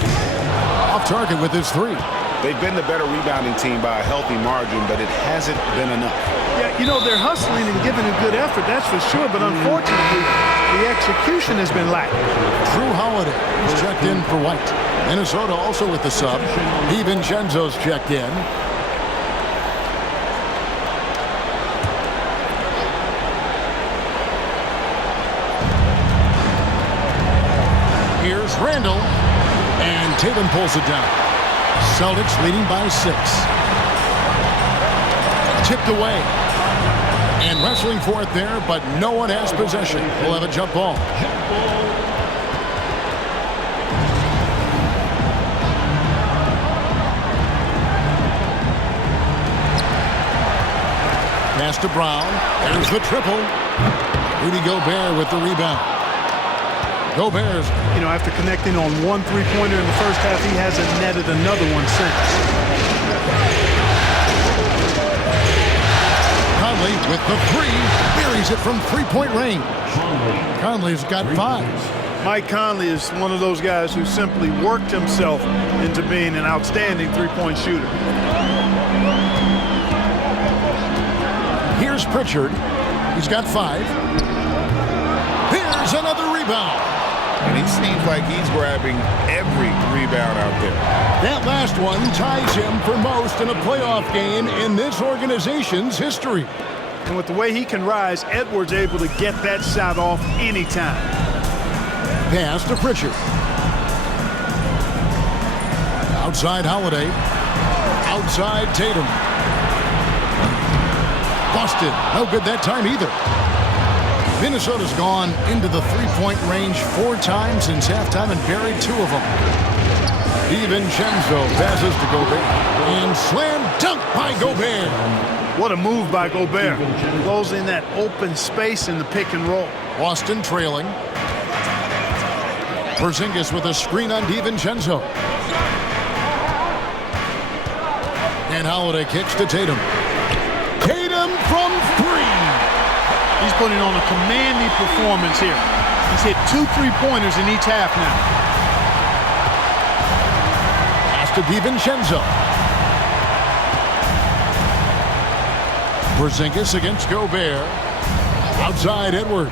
Off target with his 3. They've been the better rebounding team by a healthy margin, but it hasn't been enough. Yeah, you know, they're hustling and giving a good effort, that's for sure, but unfortunately, the execution has been lacking. Drew Holiday is checked in for White. Minnesota also with the sub. DiVincenzo's checked in. Here's Randall. And Tatum pulls it down. Celtics leading by 6. Tipped away. And wrestling for it there, but no one has possession. We'll have a jump ball. Pass to Brown. There's the triple. Rudy Gobert with the rebound. Gobert's. You know, after connecting on 1 3-pointer in the first half, he hasn't netted another one since. Conley with the 3. Buries it from 3-point range. Conley's got 5. Mike Conley is one of those guys who simply worked himself into being an outstanding 3-point shooter. Here's Pritchard. He's got 5. Here's another rebound. And he seems like he's grabbing every rebound out there. That last one ties him for most in a playoff game in this organization's history. And with the way he can rise, Edwards able to get that shot off anytime. Pass to Pritchard. Outside Holiday. Outside Tatum. Busted. No good that time either. Minnesota's gone into the 3-point range 4 times since halftime and buried 2 of them. DiVincenzo passes to Gobert. And slam dunk by Gobert. What a move by Gobert. Goes in that open space in the pick and roll. Boston trailing. Porzingis with a screen on DiVincenzo. And Holiday kicks to Tatum. Tatum from 3. He's putting on a commanding performance here. He's hit 2 3-pointers in each half now. Pass to DiVincenzo. Porzingis against Gobert. Outside Edwards.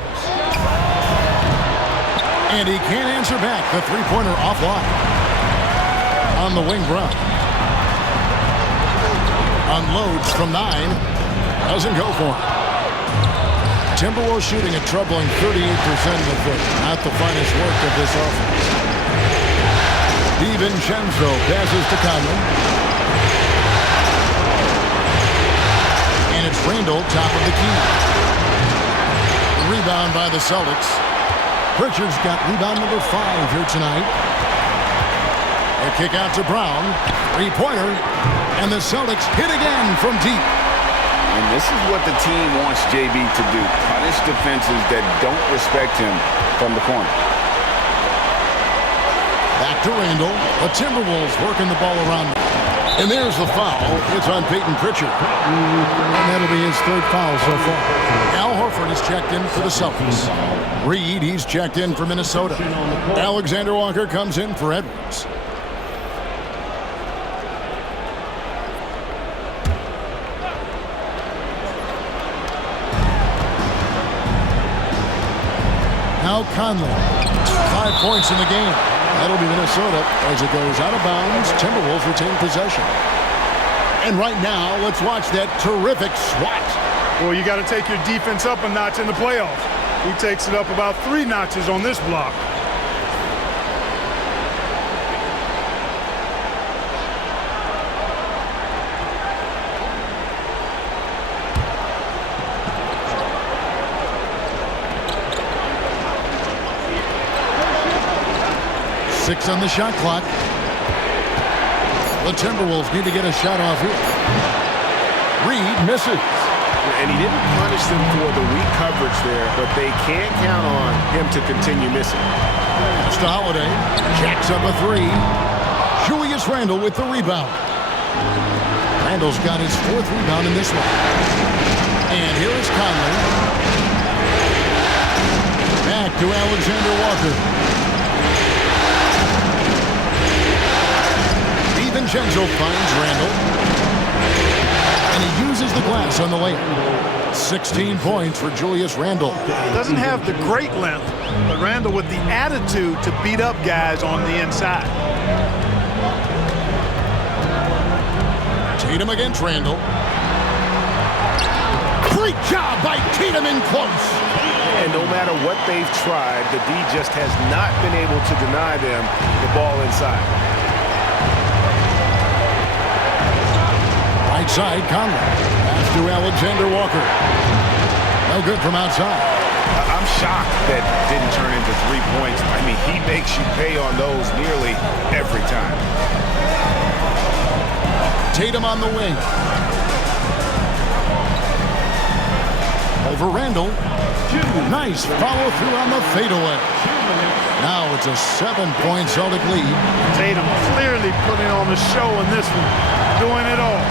And he can't answer back. The 3-pointer offline. On the wing, Brown. Unloads from 9. Doesn't go for him. Timberwolves shooting a troubling 38% in the fifth. Not the finest work of this offense. DiVincenzo passes to Conley. And it's Randall, top of the key. Rebound by the Celtics. Pritchard's got rebound number 5 here tonight. A kick out to Brown. 3-pointer. And the Celtics hit again from deep. And this is what the team wants JB to do. Punish defenses that don't respect him from the corner. Back to Randall. The Timberwolves working the ball around. And there's the foul. It's on Peyton Pritchard. And that'll be his 3rd foul so far. Al Horford is checked in for the Celtics. Reed, he's checked in for Minnesota. Alexander Walker comes in for Edwards. Now Conley. 5 points in the game. That'll be Minnesota as it goes out of bounds. Timberwolves retain possession. And right now, let's watch that terrific swat. Well, you got to take your defense up a notch in the playoffs. He takes it up about 3 notches on this block. Six on the shot clock. The Timberwolves need to get a shot off here. Reed misses. And he didn't punish them for the weak coverage there, but they can't count on him to continue missing. Pass to Holiday. Jacks up a 3. Julius Randle with the rebound. Randle's got his 4th rebound in this one. And here is Conley. Back to Alexander Walker. DiVincenzo finds Randle. And he uses the glass on the layup. 16 points for Julius Randle. Doesn't have the great length, but Randle with the attitude to beat up guys on the inside. Tatum against Randle. Great job by Tatum in close. And no matter what they've tried, the D just has not been able to deny them the ball inside. Right side, Conley. Pass to Alexander Walker. No good from outside. I'm shocked that didn't turn into 3 points. I mean, he makes you pay on those nearly every time. Tatum on the wing. Over Randle. Nice follow through on the fadeaway. Now it's a 7-point Celtic lead. Tatum clearly putting on the show in this one. Doing it all.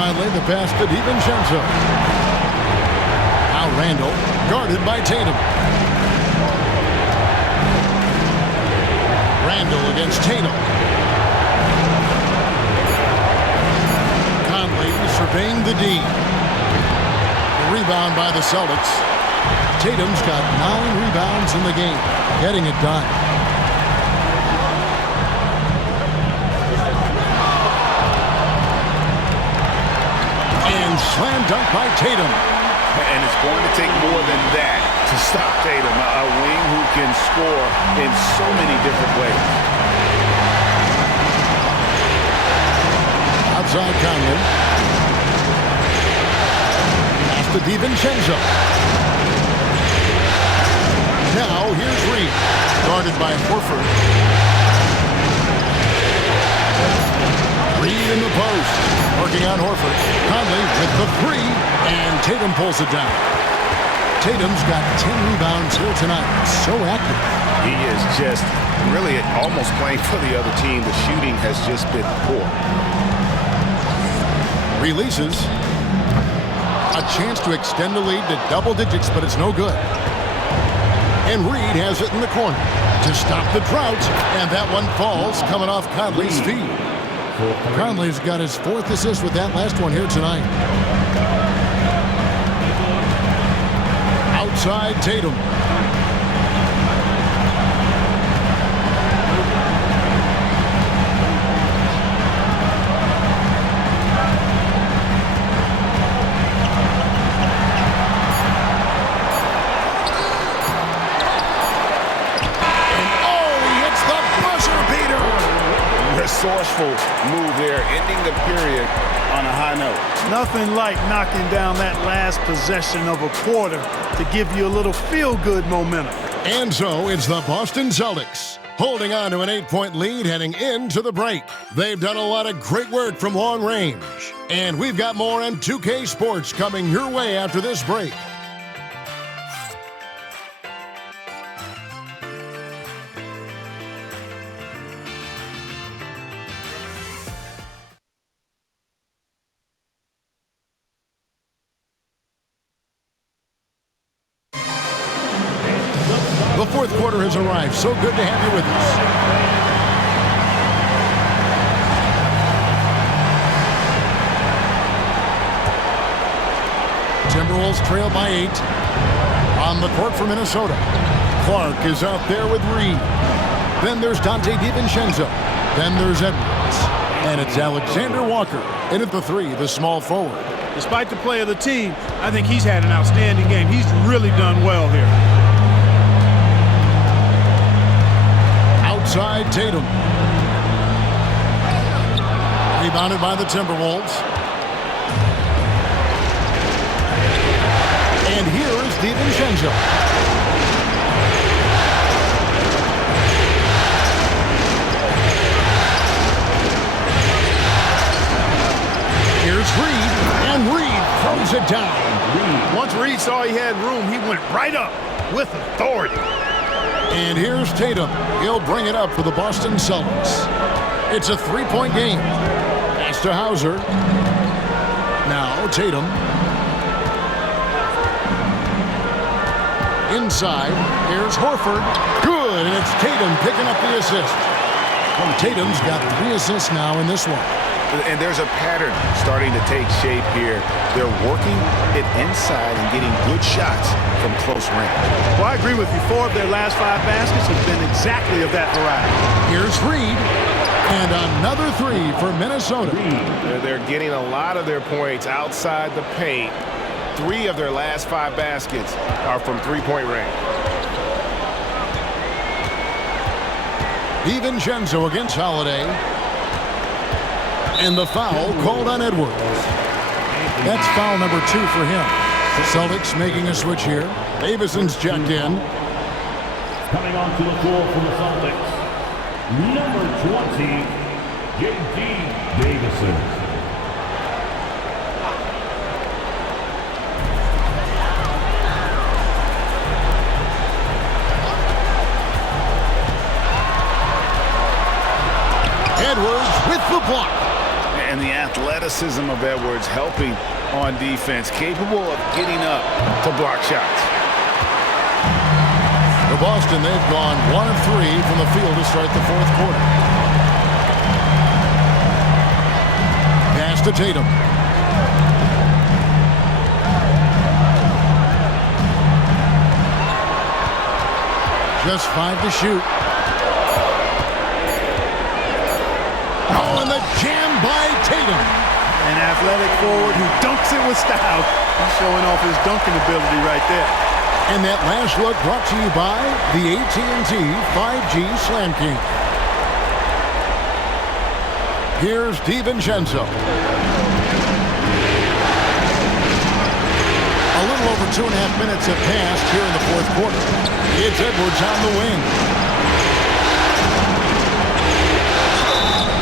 Conley the pass to DiVincenzo. Now Randle guarded by Tatum. Randle against Tatum. Conley surveying the D. Rebound by the Celtics. Tatum's got 9 rebounds in the game, getting it done. And slam dunk by Tatum. And it's going to take more than that to stop Tatum, a wing who can score in so many different ways. Outside Conley. To DiVincenzo. Now here's Reed, guarded by Horford. Reed in the post, working on Horford. Conley with the 3, and Tatum pulls it down. Tatum's got 10 rebounds here tonight. So active. He is just really almost playing for the other team. The shooting has just been poor. Releases. A chance to extend the lead to double digits, but it's no good. And Reed has it in the corner to stop the drought, and that one falls coming off Conley's feet. Conley's got his 4th assist with that last one here tonight. Outside Tatum. Resourceful move there, ending the period on a high note. Nothing like knocking down that last possession of a quarter to give you a little feel-good momentum. And so it's the Boston Celtics holding on to an 8-point lead heading into the break. They've done a lot of great work from long range. And we've got more on 2K Sports coming your way after this break. The 4th quarter has arrived. So good to have you with us. Timberwolves trail by 8. On the court for Minnesota, Clark is out there with Reed. Then there's Dante DiVincenzo. Then there's Edwards. And it's Alexander Walker in at the 3, the small forward. Despite the play of the team, I think he's had an outstanding game. He's really done well here. Outside Tatum. Rebounded by the Timberwolves. And here is DiVincenzo. Here's Reed, and Reed throws it down. Once Reed saw he had room, he went right up with authority. And here's Tatum. He'll bring it up for the Boston Celtics. It's a 3-point game. Pass to Hauser. Now Tatum. Inside, here's Horford. Good, and it's Tatum picking up the assist. Well, Tatum's got 3 assists now in this one. And there's a pattern starting to take shape here. They're working it inside and getting good shots from close range. Well, I agree with you. 4 of their last 5 baskets have been exactly of that variety. Here's Reed. And another 3 for Minnesota. They're getting a lot of their points outside the paint. 3 of their last 5 baskets are from 3-point range. DiVincenzo against Holiday. And the foul called on Edwards. That's foul number 2 for him. The Celtics making a switch here. Davison's checked in. Coming onto the floor for the Celtics, number 20, J.D. Davison. Edwards with the block. And the athleticism of Edwards helping on defense, capable of getting up to block shots. For Boston, they've gone 1 of 3 from the field to start the 4th quarter. Pass to Tatum. Just 5 to shoot. Oh, and the jam by Tatum. An athletic forward who dunks it with style. He's showing off his dunking ability right there. And that last look brought to you by the AT&T 5G Slam King. Here's DiVincenzo. A little over 2.5 minutes have passed here in the 4th quarter. It's Edwards on the wing.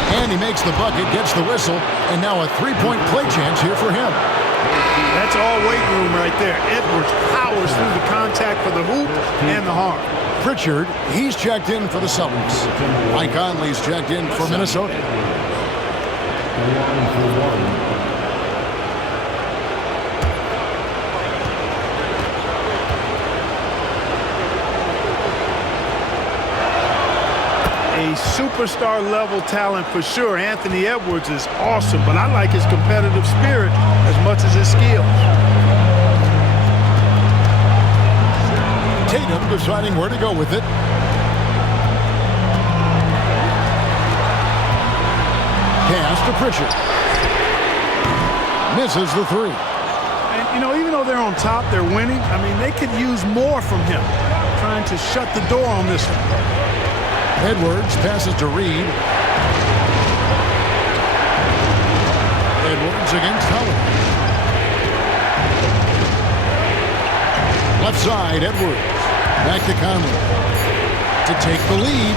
And he makes the bucket, gets the whistle, and now a 3-point play chance here for him. That's all weight room right there. Edwards powers through the contact for the hoop and the harm. Pritchard, he's checked in for the Celtics. Mike Conley's checked in for Minnesota. A superstar level talent for sure. Anthony Edwards is awesome, but I like his competitive spirit as much as his skills. Tatum deciding where to go with it. Pass to Pritchard. Misses the 3. And, you know, even though they're on top, they're winning. I mean, they could use more from him. Trying to shut the door on this one. Edwards passes to Reed. Edwards against Howard. Left side, Edwards. Back to Conley. To take the lead.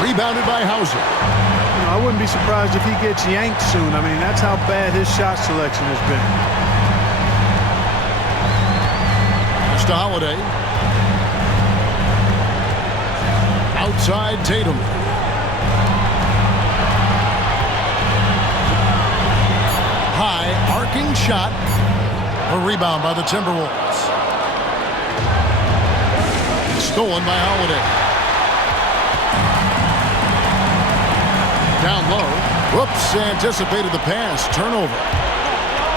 Rebounded by Hauser. You know, I wouldn't be surprised if he gets yanked soon. I mean, that's how bad his shot selection has been. Pass to Holiday. Outside Tatum. High arcing shot. A rebound by the Timberwolves. Stolen by Holiday. Down low. Whoops, anticipated the pass. Turnover.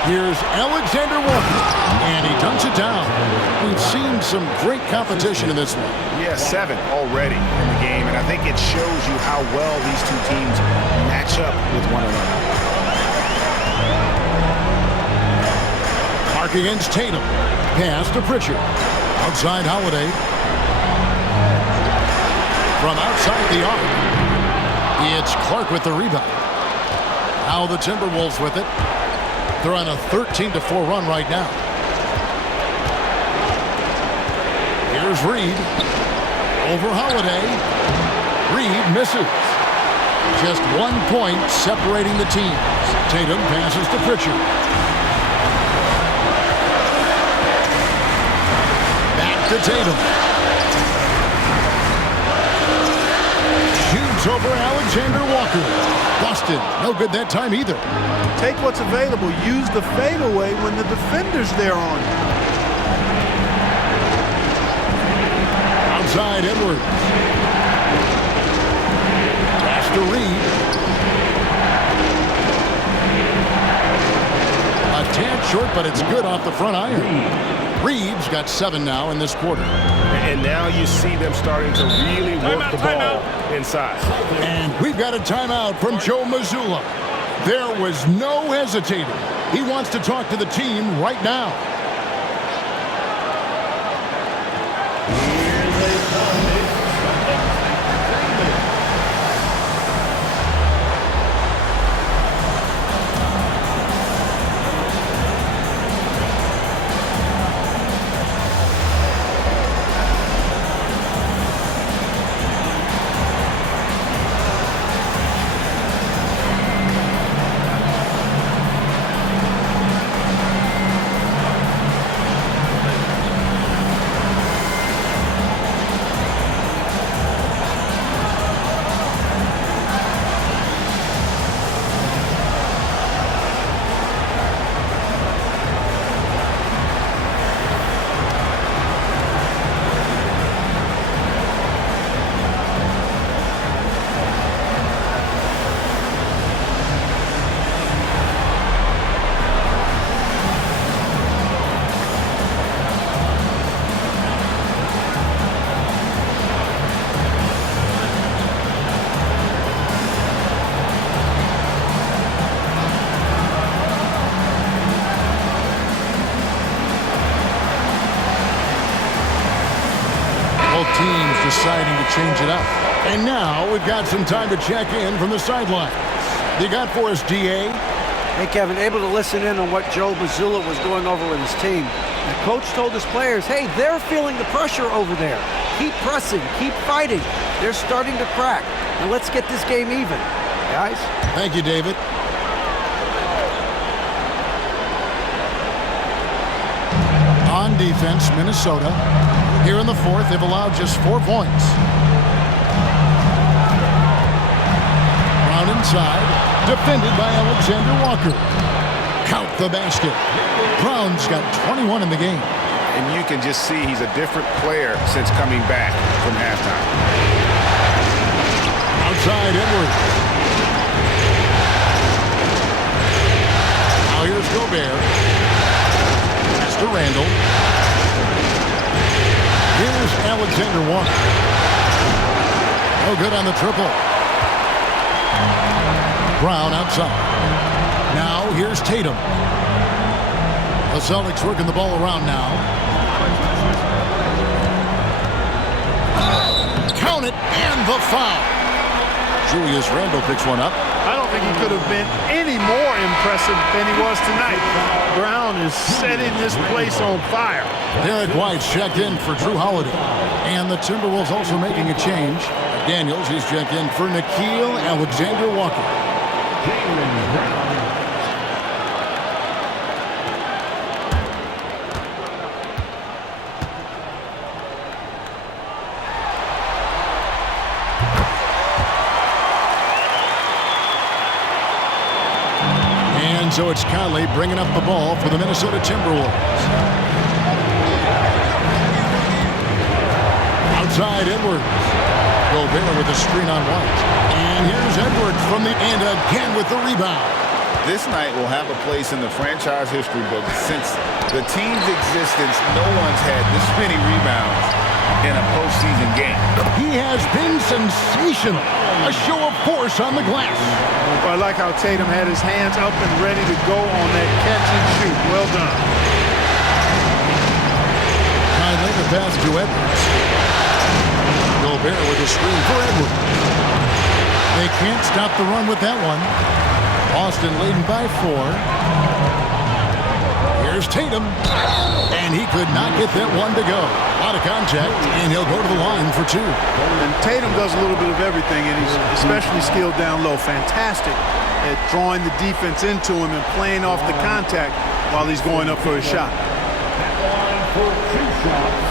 Here's Alexander Walker, and he dunks it down. We've seen some great competition in this one. Yeah, 7 already in the game, and I think it shows you how well these two teams match up with one another. Mark against Tatum. Pass to Pritchard. Outside Holiday. From outside the arc, it's Clark with the rebound. Now the Timberwolves with it. They're on a 13-4 run right now. Here's Reed. Over Holiday. Reed misses. Just 1 point separating the teams. Tatum passes to Pritchard. Back to Tatum. Shoots over Alexander Walker. Busted. No good that time either. Take what's available. Use the fadeaway when the defender's there on you. Outside Edwards. Pass to Reed. A tad short, but it's good off the front iron. Reed's got 7 now in this quarter. And now you see them starting to really work the ball inside. And we've got a timeout from Joe Mazzulla. There was no hesitating. He wants to talk to the team right now. Teams deciding to change it up. And now we've got some time to check in from the sidelines. You got for us, DA? Hey, Kevin, able to listen in on what Joe Mazzulla was going over with his team. The coach told his players, hey, they're feeling the pressure over there. Keep pressing, keep fighting. They're starting to crack. And let's get this game even, guys. Thank you, David. On defense, Minnesota. Here in the fourth, they've allowed just 4 points. Brown inside, defended by Alexander Walker. Count the basket. Brown's got 21 in the game. And you can just see he's a different player since coming back from halftime. Outside Edwards. Now here's Gobert. Pass to Randall. Here's Alexander Walker. No good on the triple. Brown outside. Now here's Tatum. The Celtics working the ball around now. Count it, and the foul. Julius Randle picks one up. I don't think he could have been any more impressive than he was tonight. Brown is setting this place on fire. Derek White's checked in for Drew Holiday. And the Timberwolves also making a change. Daniels, he's checked in for Nickeil Alexander-Walker. And so it's Conley bringing up the ball for the Minnesota Timberwolves. Outside Edwards. Gobert with a screen on White. And here's Edwards from the end again with the rebound. this night will have a place in the franchise history book. Since the team's existence, no one's had this many rebounds in a postseason game. He has been sensational. A show of force on the glass. Well, I like how Tatum had his hands up and ready to go on that catch and shoot. Well done. Kindly the pass to Edwards. Gobert with a screen for Edwards. They can't stop the run with that one. Boston leading by 4. Here's Tatum. And he could not get that one to go. A lot of contact, and he'll go to the line for 2. And Tatum does a little bit of everything, and he's especially skilled down low. Fantastic at drawing the defense into him and playing off the contact while he's going up for a shot. Line for 2 shots.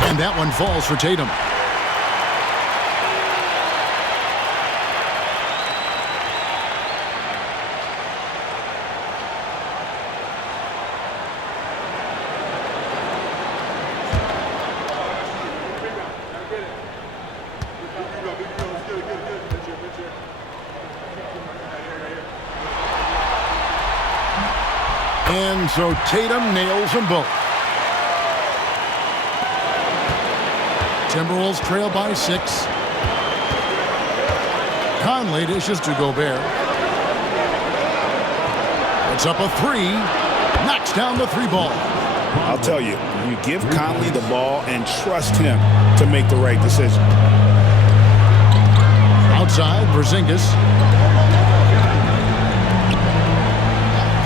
And that one falls for Tatum. And so Tatum nails them both. Timberwolves trail by 6. Conley dishes to Gobert. Puts up a 3. Knocks down the 3 ball. I'll tell you, you give Conley the ball and trust him to make the right decision. Outside, Porzingis.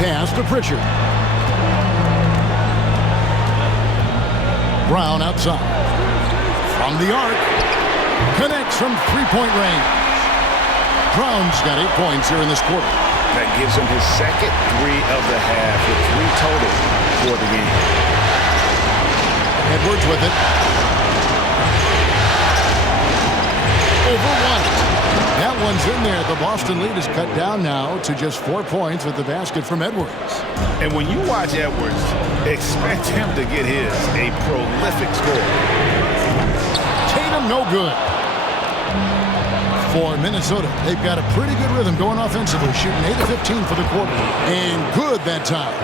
Pass to Pritchard. Brown outside. From the arc. Connects from 3-point range. Brown's got 8 points here in this quarter. That gives him his second 3 of the half with 3 total for the game. Edwards with it. Over 1. That one's in there. The Boston lead is cut down now to just 4 points with the basket from Edwards. And when you watch Edwards, expect him to get his, a prolific scorer. Tatum no good. For Minnesota, they've got a pretty good rhythm going offensively, shooting 8 of 15 for the quarter. And good that time.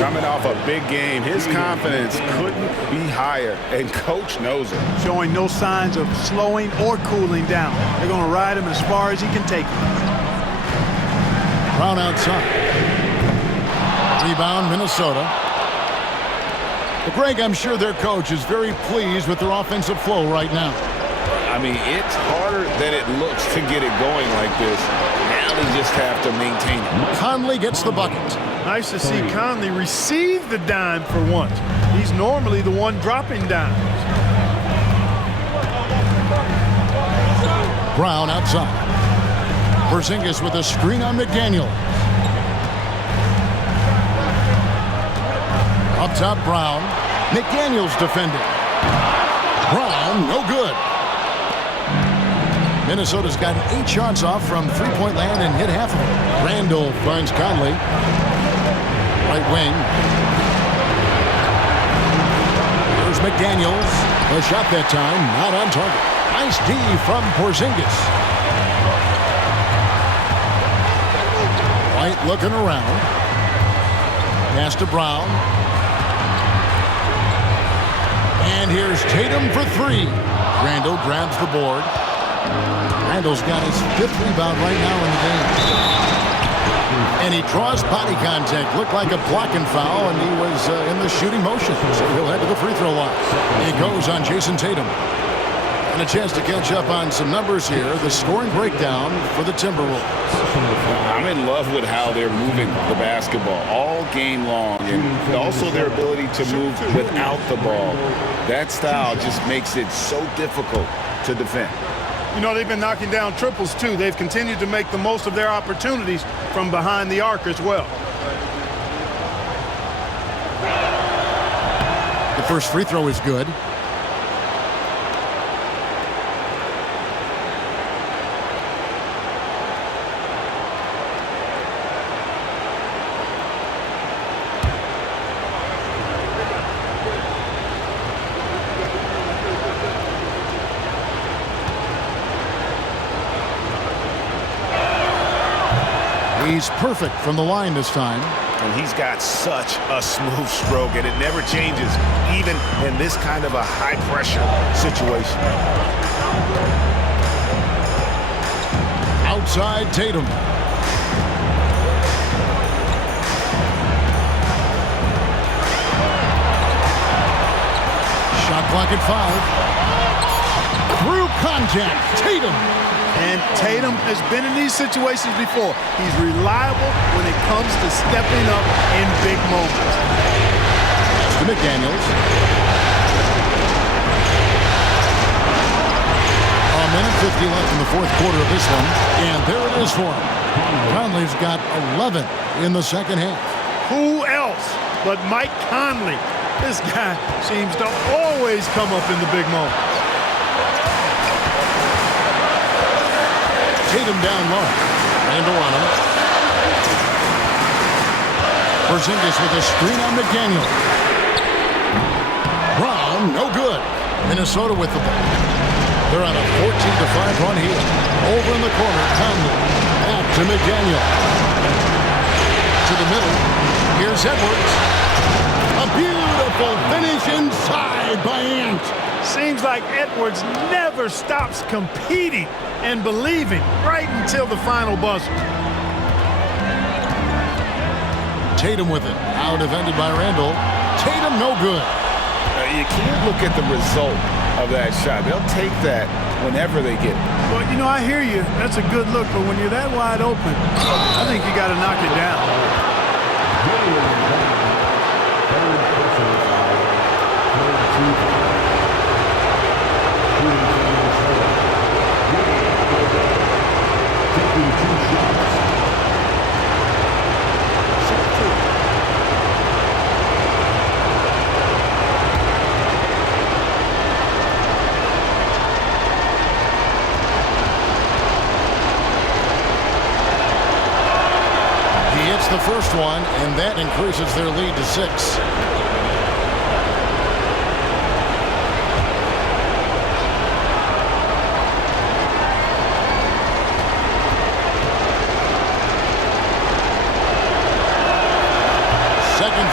Coming off a big game, his confidence couldn't be higher, and coach knows it. Showing no signs of slowing or cooling down. They're going to ride him as far as he can take him. Brown outside. Rebound, Minnesota. But Greg, I'm sure their coach is very pleased with their offensive flow right now. I mean, it's harder than it looks to get it going like this. Now they just have to maintain it. Conley gets the bucket. Nice to see Conley receive the dime for once. He's normally the one dropping dimes. Brown outside. Porzingis with a screen on McDaniel. Up top, Brown. McDaniel's defending. Brown, no good. Minnesota's gotten 8 shots off from 3-point land and hit half of them. Randall finds Conley. Right wing. Here's McDaniels. A shot that time, not on target. Nice D from Porzingis. White looking around. Pass to Brown. And here's Tatum for 3. Randall grabs the board. Randall's got his 5th rebound right now in the game. And he draws body contact. Looked like a blocking foul, and he was in the shooting motion. So he'll head to the free throw line. He goes on Jason Tatum. And a chance to catch up on some numbers here. The scoring breakdown for the Timberwolves. I'm in love with how they're moving the basketball all game long, and also their ability to move without the ball. That style just makes it so difficult to defend. You know, they've been knocking down triples, too. They've continued to make the most of their opportunities from behind the arc as well. The first free throw is good. He's perfect from the line this time. And he's got such a smooth stroke, and it never changes, even in this kind of a high-pressure situation. Outside Tatum. Shot clock at 5. Through contact, Tatum. And Tatum has been in these situations before. He's reliable when it comes to stepping up in big moments. To McDaniels. A minute 50 left in the fourth quarter of this one. And there it is for him. Conley's got 11 in the second half. Who else but Mike Conley? This guy seems to always come up in the big moments. Tatum down low. Randall on him. Porzingis with a screen on McDaniel. Brown, no good. Minnesota with the ball. They're on a 14-5 run here. Over in the corner, Conley. Back to McDaniel. To the middle. Here's Edwards. A beautiful finish inside by Ant. Seems like Edwards never stops competing and believing right until the final buzzer. Tatum with it. Out defended by Randall. Tatum no good. You can't look at the result of that shot. They'll take that whenever they get it. Well, you know, I hear you. That's a good look, but when you're that wide open, I think you got to knock it down. The first one, and that increases their lead to 6. Second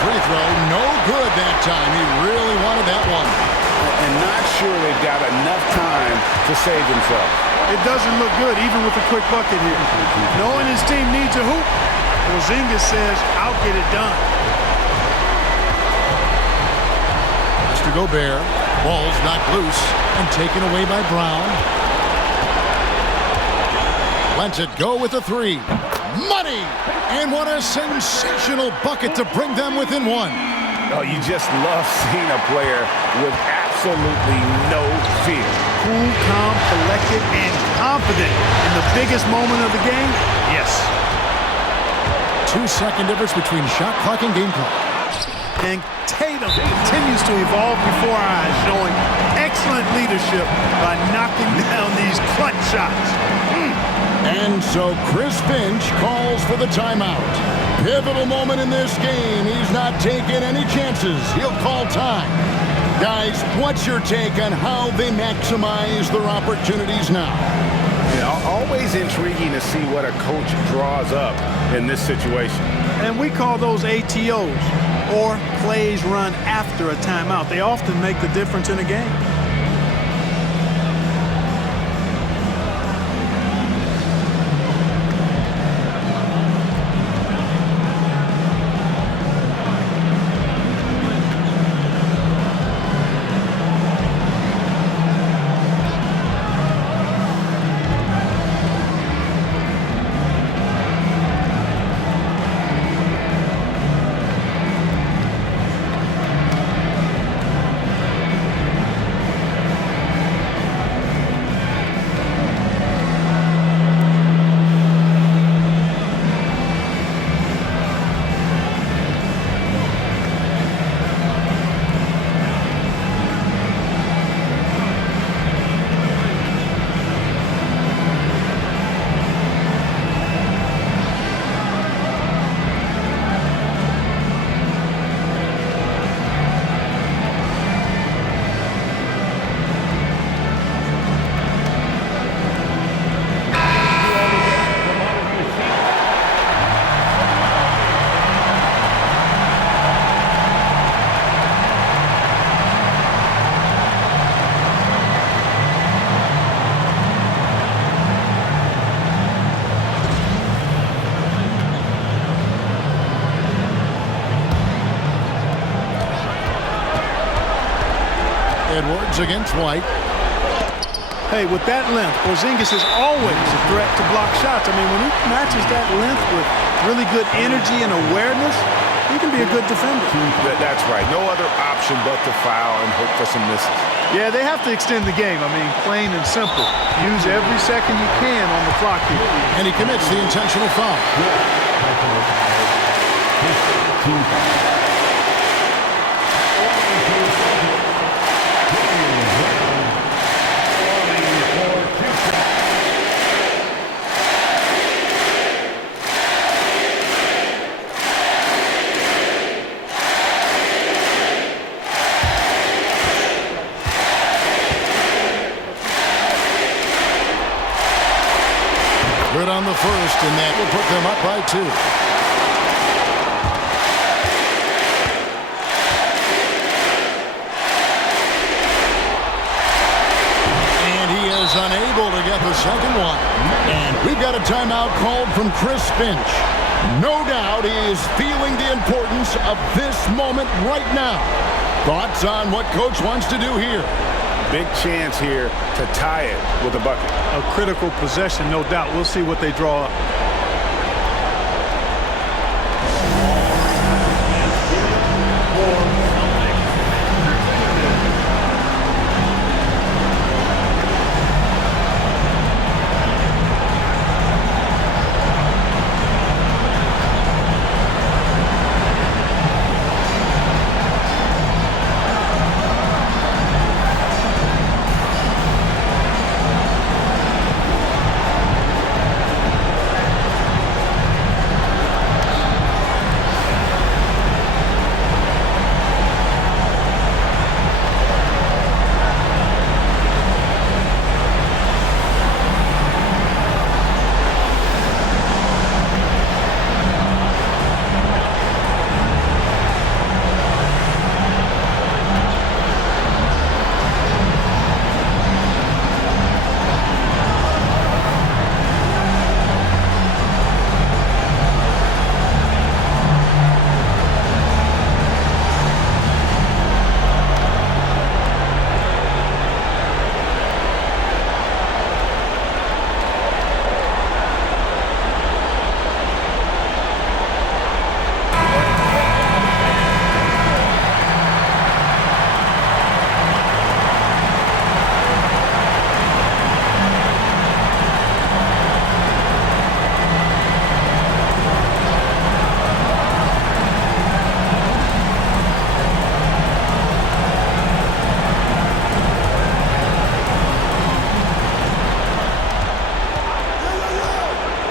free throw, no good that time. He really wanted that one. And not sure they've got enough time to save themselves. It doesn't look good, even with a quick bucket here. Knowing his team needs a hoop, Porzingis says, I'll get it done. Mr. Gobert, ball's knocked loose and taken away by Brown. Lets it go with a 3. Money! And what a sensational bucket to bring them within 1. Oh, you just love seeing a player with absolutely no fear. Cool, calm, collected, and confident in the biggest moment of the game? Yes. 2-second difference between shot clock and game clock. And Tatum continues to evolve before our eyes, showing excellent leadership by knocking down these clutch shots. And so Chris Finch calls for the timeout. Pivotal moment in this game. He's not taking any chances. He'll call time. Guys, what's your take on how they maximize their opportunities now? Always intriguing to see what a coach draws up in this situation. And we call those ATOs, or plays run after a timeout. They often make the difference in a game. Edwards against White. Hey, with that length, Porzingis is always a threat to block shots. I mean, when he matches that length with really good energy and awareness, he can be a good defender. That's right. No other option but to foul and hope for some misses. Yeah, they have to extend the game. I mean, plain and simple. Use every second you can on the clock here. And he commits the intentional foul. Good on the first, and that will put them up by 2. And he is unable to get the second one. And we've got a timeout called from Chris Finch. No doubt he is feeling the importance of this moment right now. Thoughts on what Coach wants to do here? Big chance here to tie it with a bucket. A critical possession, no doubt. We'll see what they draw up.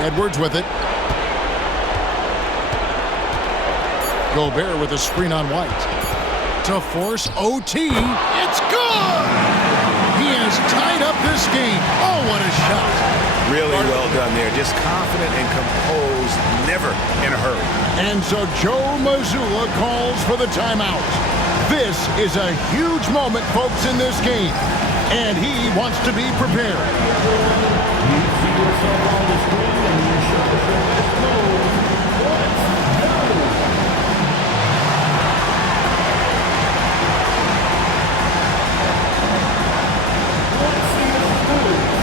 Edwards with it. Gobert with a screen on White. To force OT. It's good! He has tied up this game. Oh, what a shot. Really well done there. Just confident and composed, never in a hurry. And so Joe Mazzulla calls for the timeout. This is a huge moment, folks, in this game. And he wants to be prepared. You see yourself on the screen and you show us your best move. Let's go! Let's see your moves.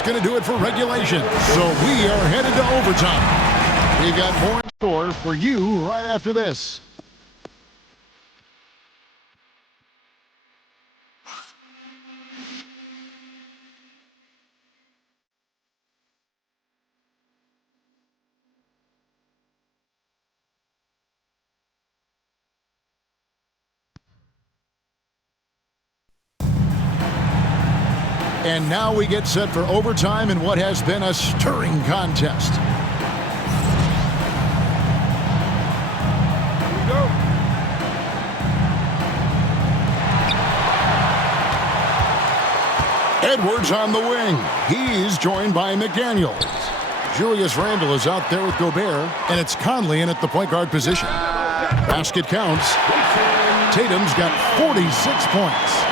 that's going to do it for regulation. So we are headed to overtime. We've got more in store for you right after this. And now we get set for overtime in what has been a stirring contest. Here we go. Edwards on the wing. He's joined by McDaniels. Julius Randle is out there with Gobert, and it's Conley in at the point guard position. Basket counts. Tatum's got 46 points.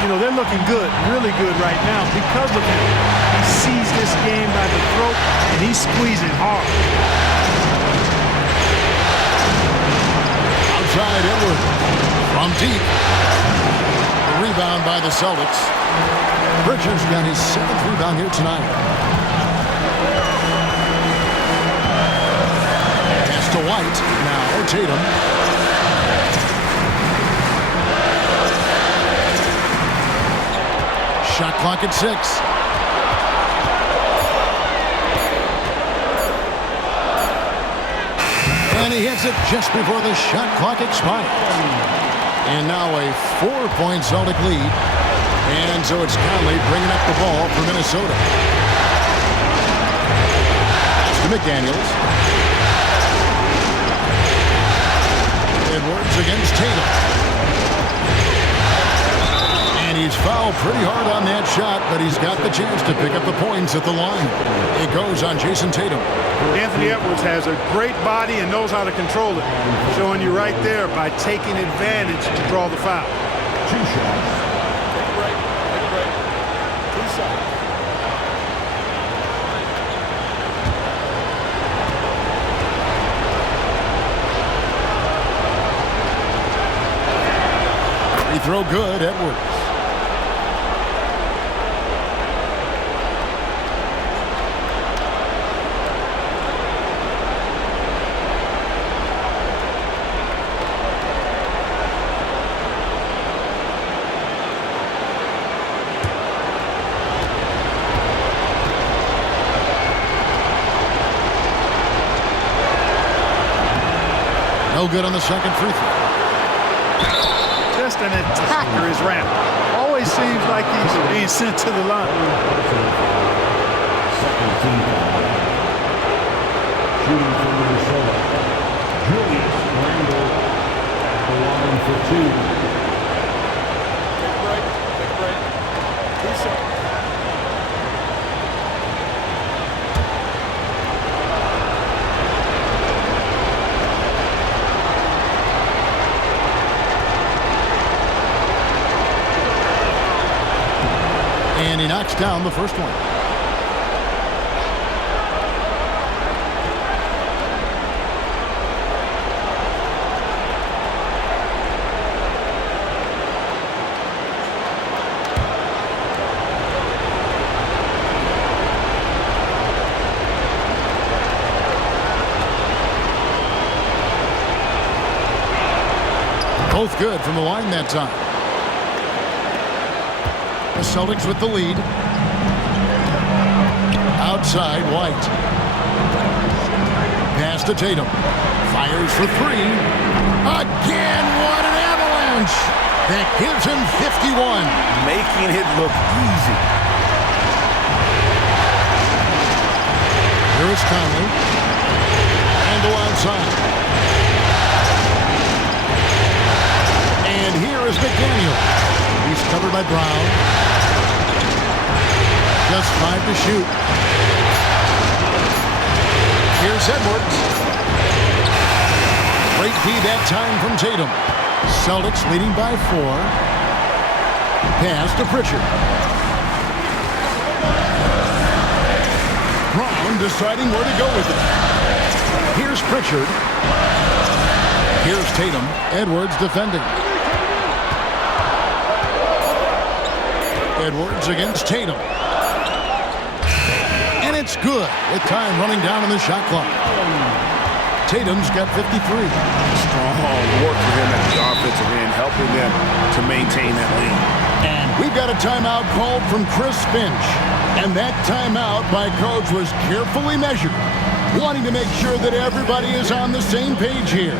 You know, they're looking good, really good right now because of him. He sees this game by the throat, and he's squeezing hard. Outside Edwards. From deep. The rebound by the Celtics. Pritchard's got his 7th rebound here tonight. Pass to White. Now Tatum. Shot clock at 6. And he hits it just before the shot clock expires. And now a 4-point Celtic lead. And so it's Conley bringing up the ball for Minnesota. That's to McDaniels. Edwards against Tatum. And he's fouled pretty hard on that shot, but he's got the chance to pick up the points at the line. It goes on Jason Tatum. Anthony Edwards has a great body and knows how to control it. Showing you right there by taking advantage to draw the foul. 2 shots. Take a break. Take a break. 2 shots. Free throw good, Edwards. No good on the second free throw. Just an attacker is Randle. Always seems like he's being sent to the line. Second team foul. Shooting from Minnesota. Julius Randle at the line for 2. Take a break. Take a break. 2 shots. And he knocks down the first one. Both good from the line that time. The Celtics with the lead. Outside, White. Pass to Tatum. Fires for 3. Again, what an avalanche! That gives him 51. Making it look easy. Here is Conley. And go outside. And here is McDaniels. He's covered by Brown. Just 5 to shoot. Here's Edwards. Great D that time from Tatum. Celtics leading by 4. Pass to Pritchard. Brown deciding where to go with it. Here's Pritchard. Here's Tatum. Edwards defending. Edwards against Tatum. good with time running down on the shot clock. Tatum's got 53. Strong work for him at the offensive end, helping them to maintain that lead. And we've got a timeout called from Chris Finch. And that timeout by coach was carefully measured, wanting to make sure that everybody is on the same page here.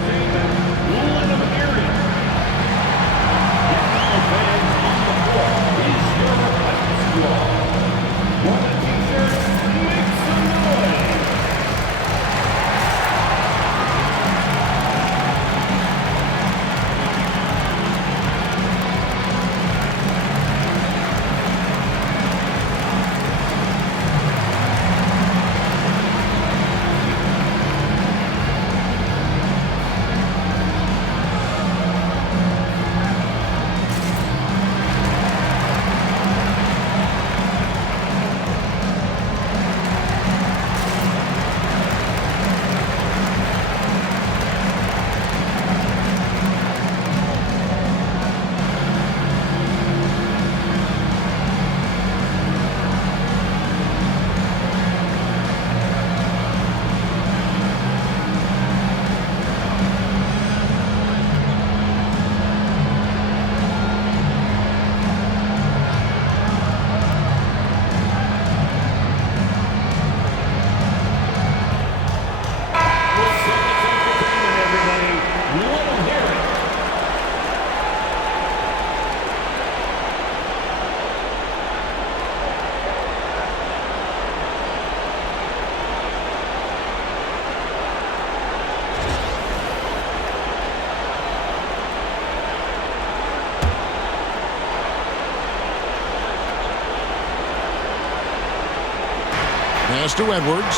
Pass to Edwards.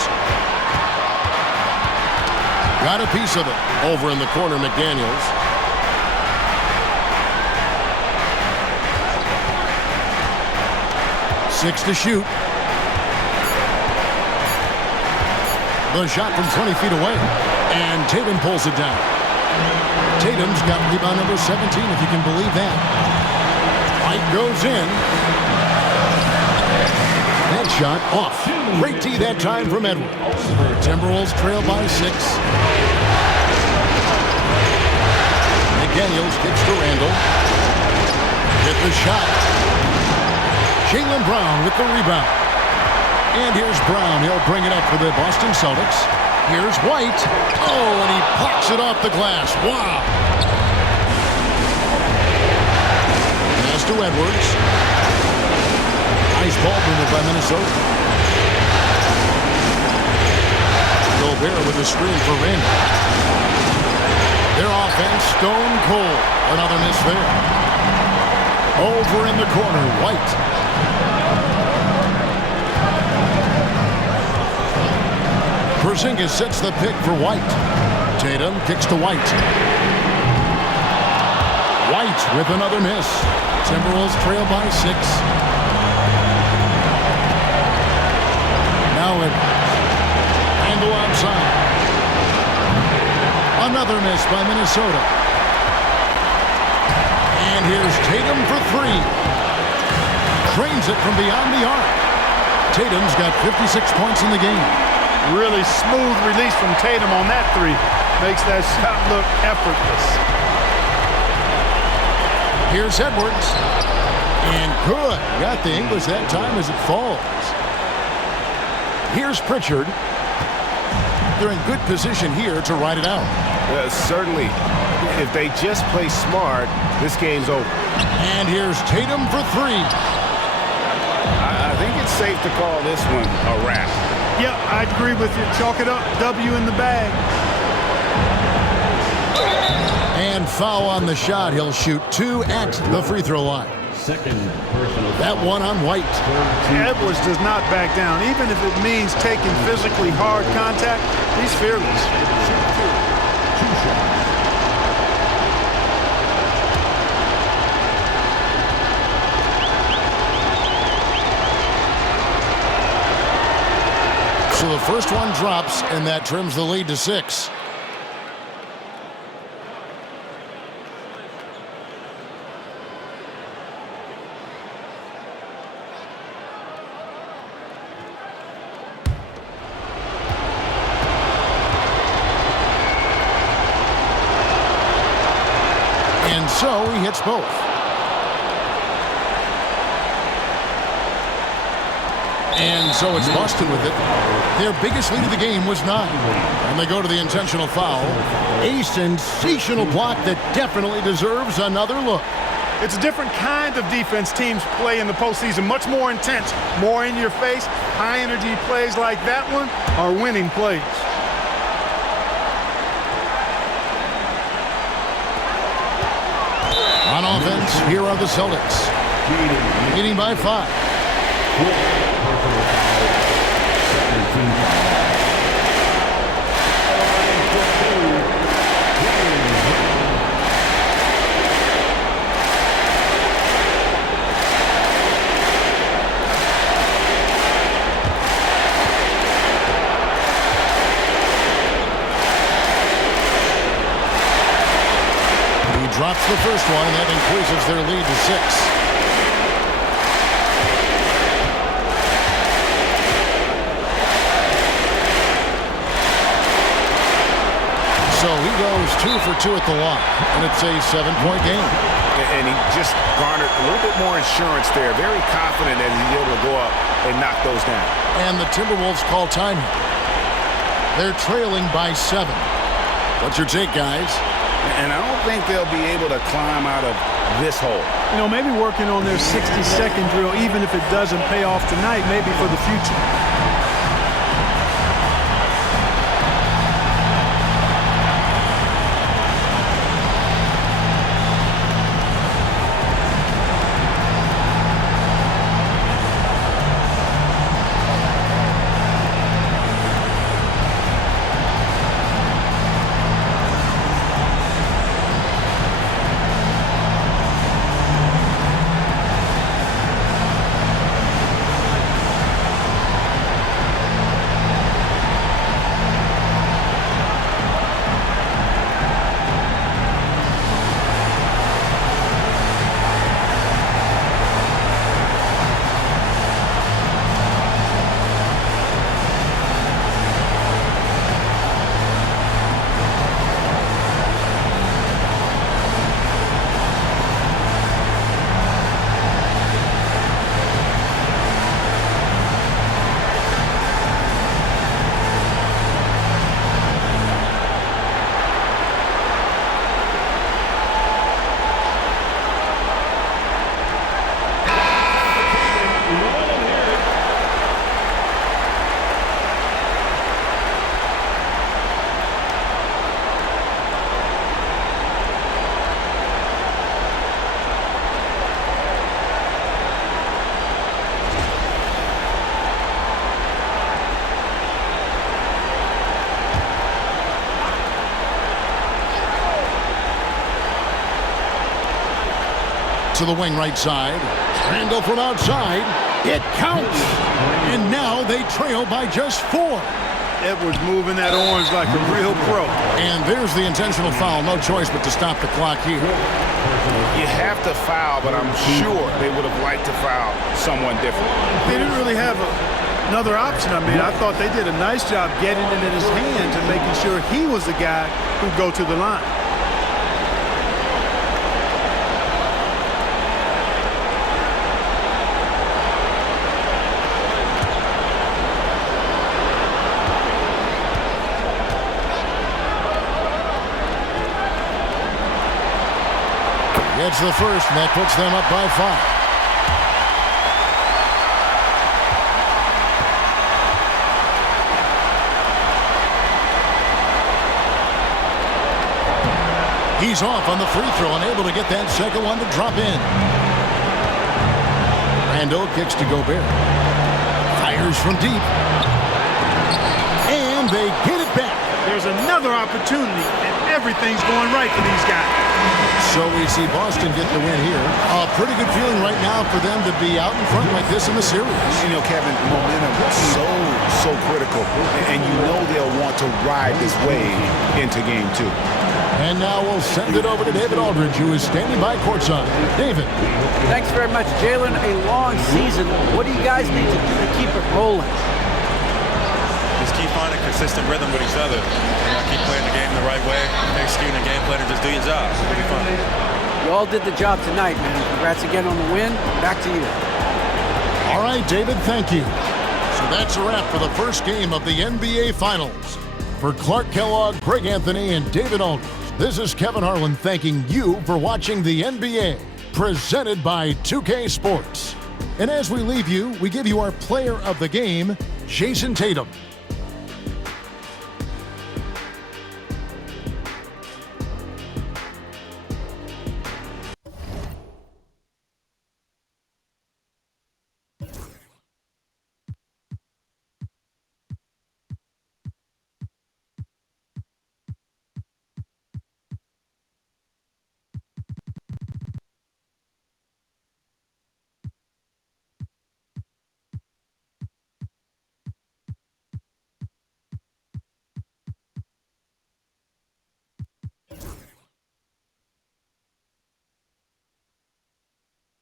Got a piece of it. Over in the corner, McDaniels. Six to shoot. The shot from 20 feet away. And Tatum pulls it down. Tatum's got rebound number 17, if you can believe that. White goes in. That shot off. Great tee that time from Edwards. Timberwolves trail by 6. McDaniels kicks to Randall. Hit the shot. Jaylen Brown with the rebound. And here's Brown. He'll bring it up for the Boston Celtics. Here's White. Oh, and he pops it off the glass. Wow. Pass to Edwards. Nice ball movement by Minnesota. Gobert with a screen for Randall. Their offense stone cold. Another miss there. Over in the corner, White. Porzingis sets the pick for White. Tatum kicks to White. White with another miss. Timberwolves trail by 6. Now Edwards. Handle outside. Another miss by Minnesota. And here's Tatum for 3. Trains it from beyond the arc. Tatum's got 56 points in the game. Really smooth release from Tatum on that 3. Makes that shot look effortless. Here's Edwards. And good. Got the English that time as it falls. Here's Pritchard. They're in good position here to ride it out. Certainly, if they just play smart, this game's over. And here's Tatum for 3. I think it's safe to call this one a wrap. Yep, I agree with you. Chalk it up. W in the bag. And foul on the shot. He'll shoot 2 at the free throw line. Second personal. That one on White. Edwards does not back down. Even if it means taking physically hard contact, he's fearless. Two shots. So the first one drops, and that trims the lead to 6. So he hits both. And so it's Boston with it. Their biggest lead of the game was 9. And they go to the intentional foul. A sensational block that definitely deserves another look. It's a different kind of defense teams play in the postseason. Much more intense, more in your face. High energy plays like that one are winning plays. On offense, here are the Celtics. Leading by 5. Drops the first one, and that increases their lead to 6. So he goes 2 for 2 at the line, and it's a 7-point game. And he just garnered a little bit more insurance there. Very confident that he's able to go up and knock those down. And the Timberwolves call time here. They're trailing by 7. What's your take, guys? And I don't think they'll be able to climb out of this hole. You know, maybe working on their 60-second drill, even if it doesn't pay off tonight, maybe for the future. To the wing right side. Randall from outside. It counts. And now they trail by just 4. Edwards moving that orange like a real pro. And there's the intentional foul. No choice but to stop the clock here. You have to foul, but I'm sure they would have liked to foul someone different. They didn't really have another option. I mean, I thought they did a nice job getting it in his hands and making sure he was the guy who'd go to the line. Gets the first, and that puts them up by 5. He's off on the free throw, unable to get that second one to drop in. Randall kicks to Gobert. Fires from deep. And they get it back. There's another opportunity, and everything's going right for these guys. So we see Boston get the win here. A pretty good feeling right now for them to be out in front like this in the series. You know, Kevin, momentum is so critical. And you know they'll want to ride this wave into game 2. And now we'll send it over to David Aldridge, who is standing by courtside. David. Thanks very much, Jalen. A long season. What do you guys need to do to keep it rolling? Just keep finding consistent rhythm with each other. Keep playing the game the right way, executing the game plan, and just do your job. It'll be fun. You all did the job tonight, man. Congrats again on the win. Back to you. All right, David, thank you. So that's a wrap for the first game of the NBA Finals. For Clark Kellogg, Greg Anthony, and David Aldridge, this is Kevin Harlan thanking you for watching the NBA, presented by 2K Sports. And as we leave you, we give you our player of the game, Jason Tatum.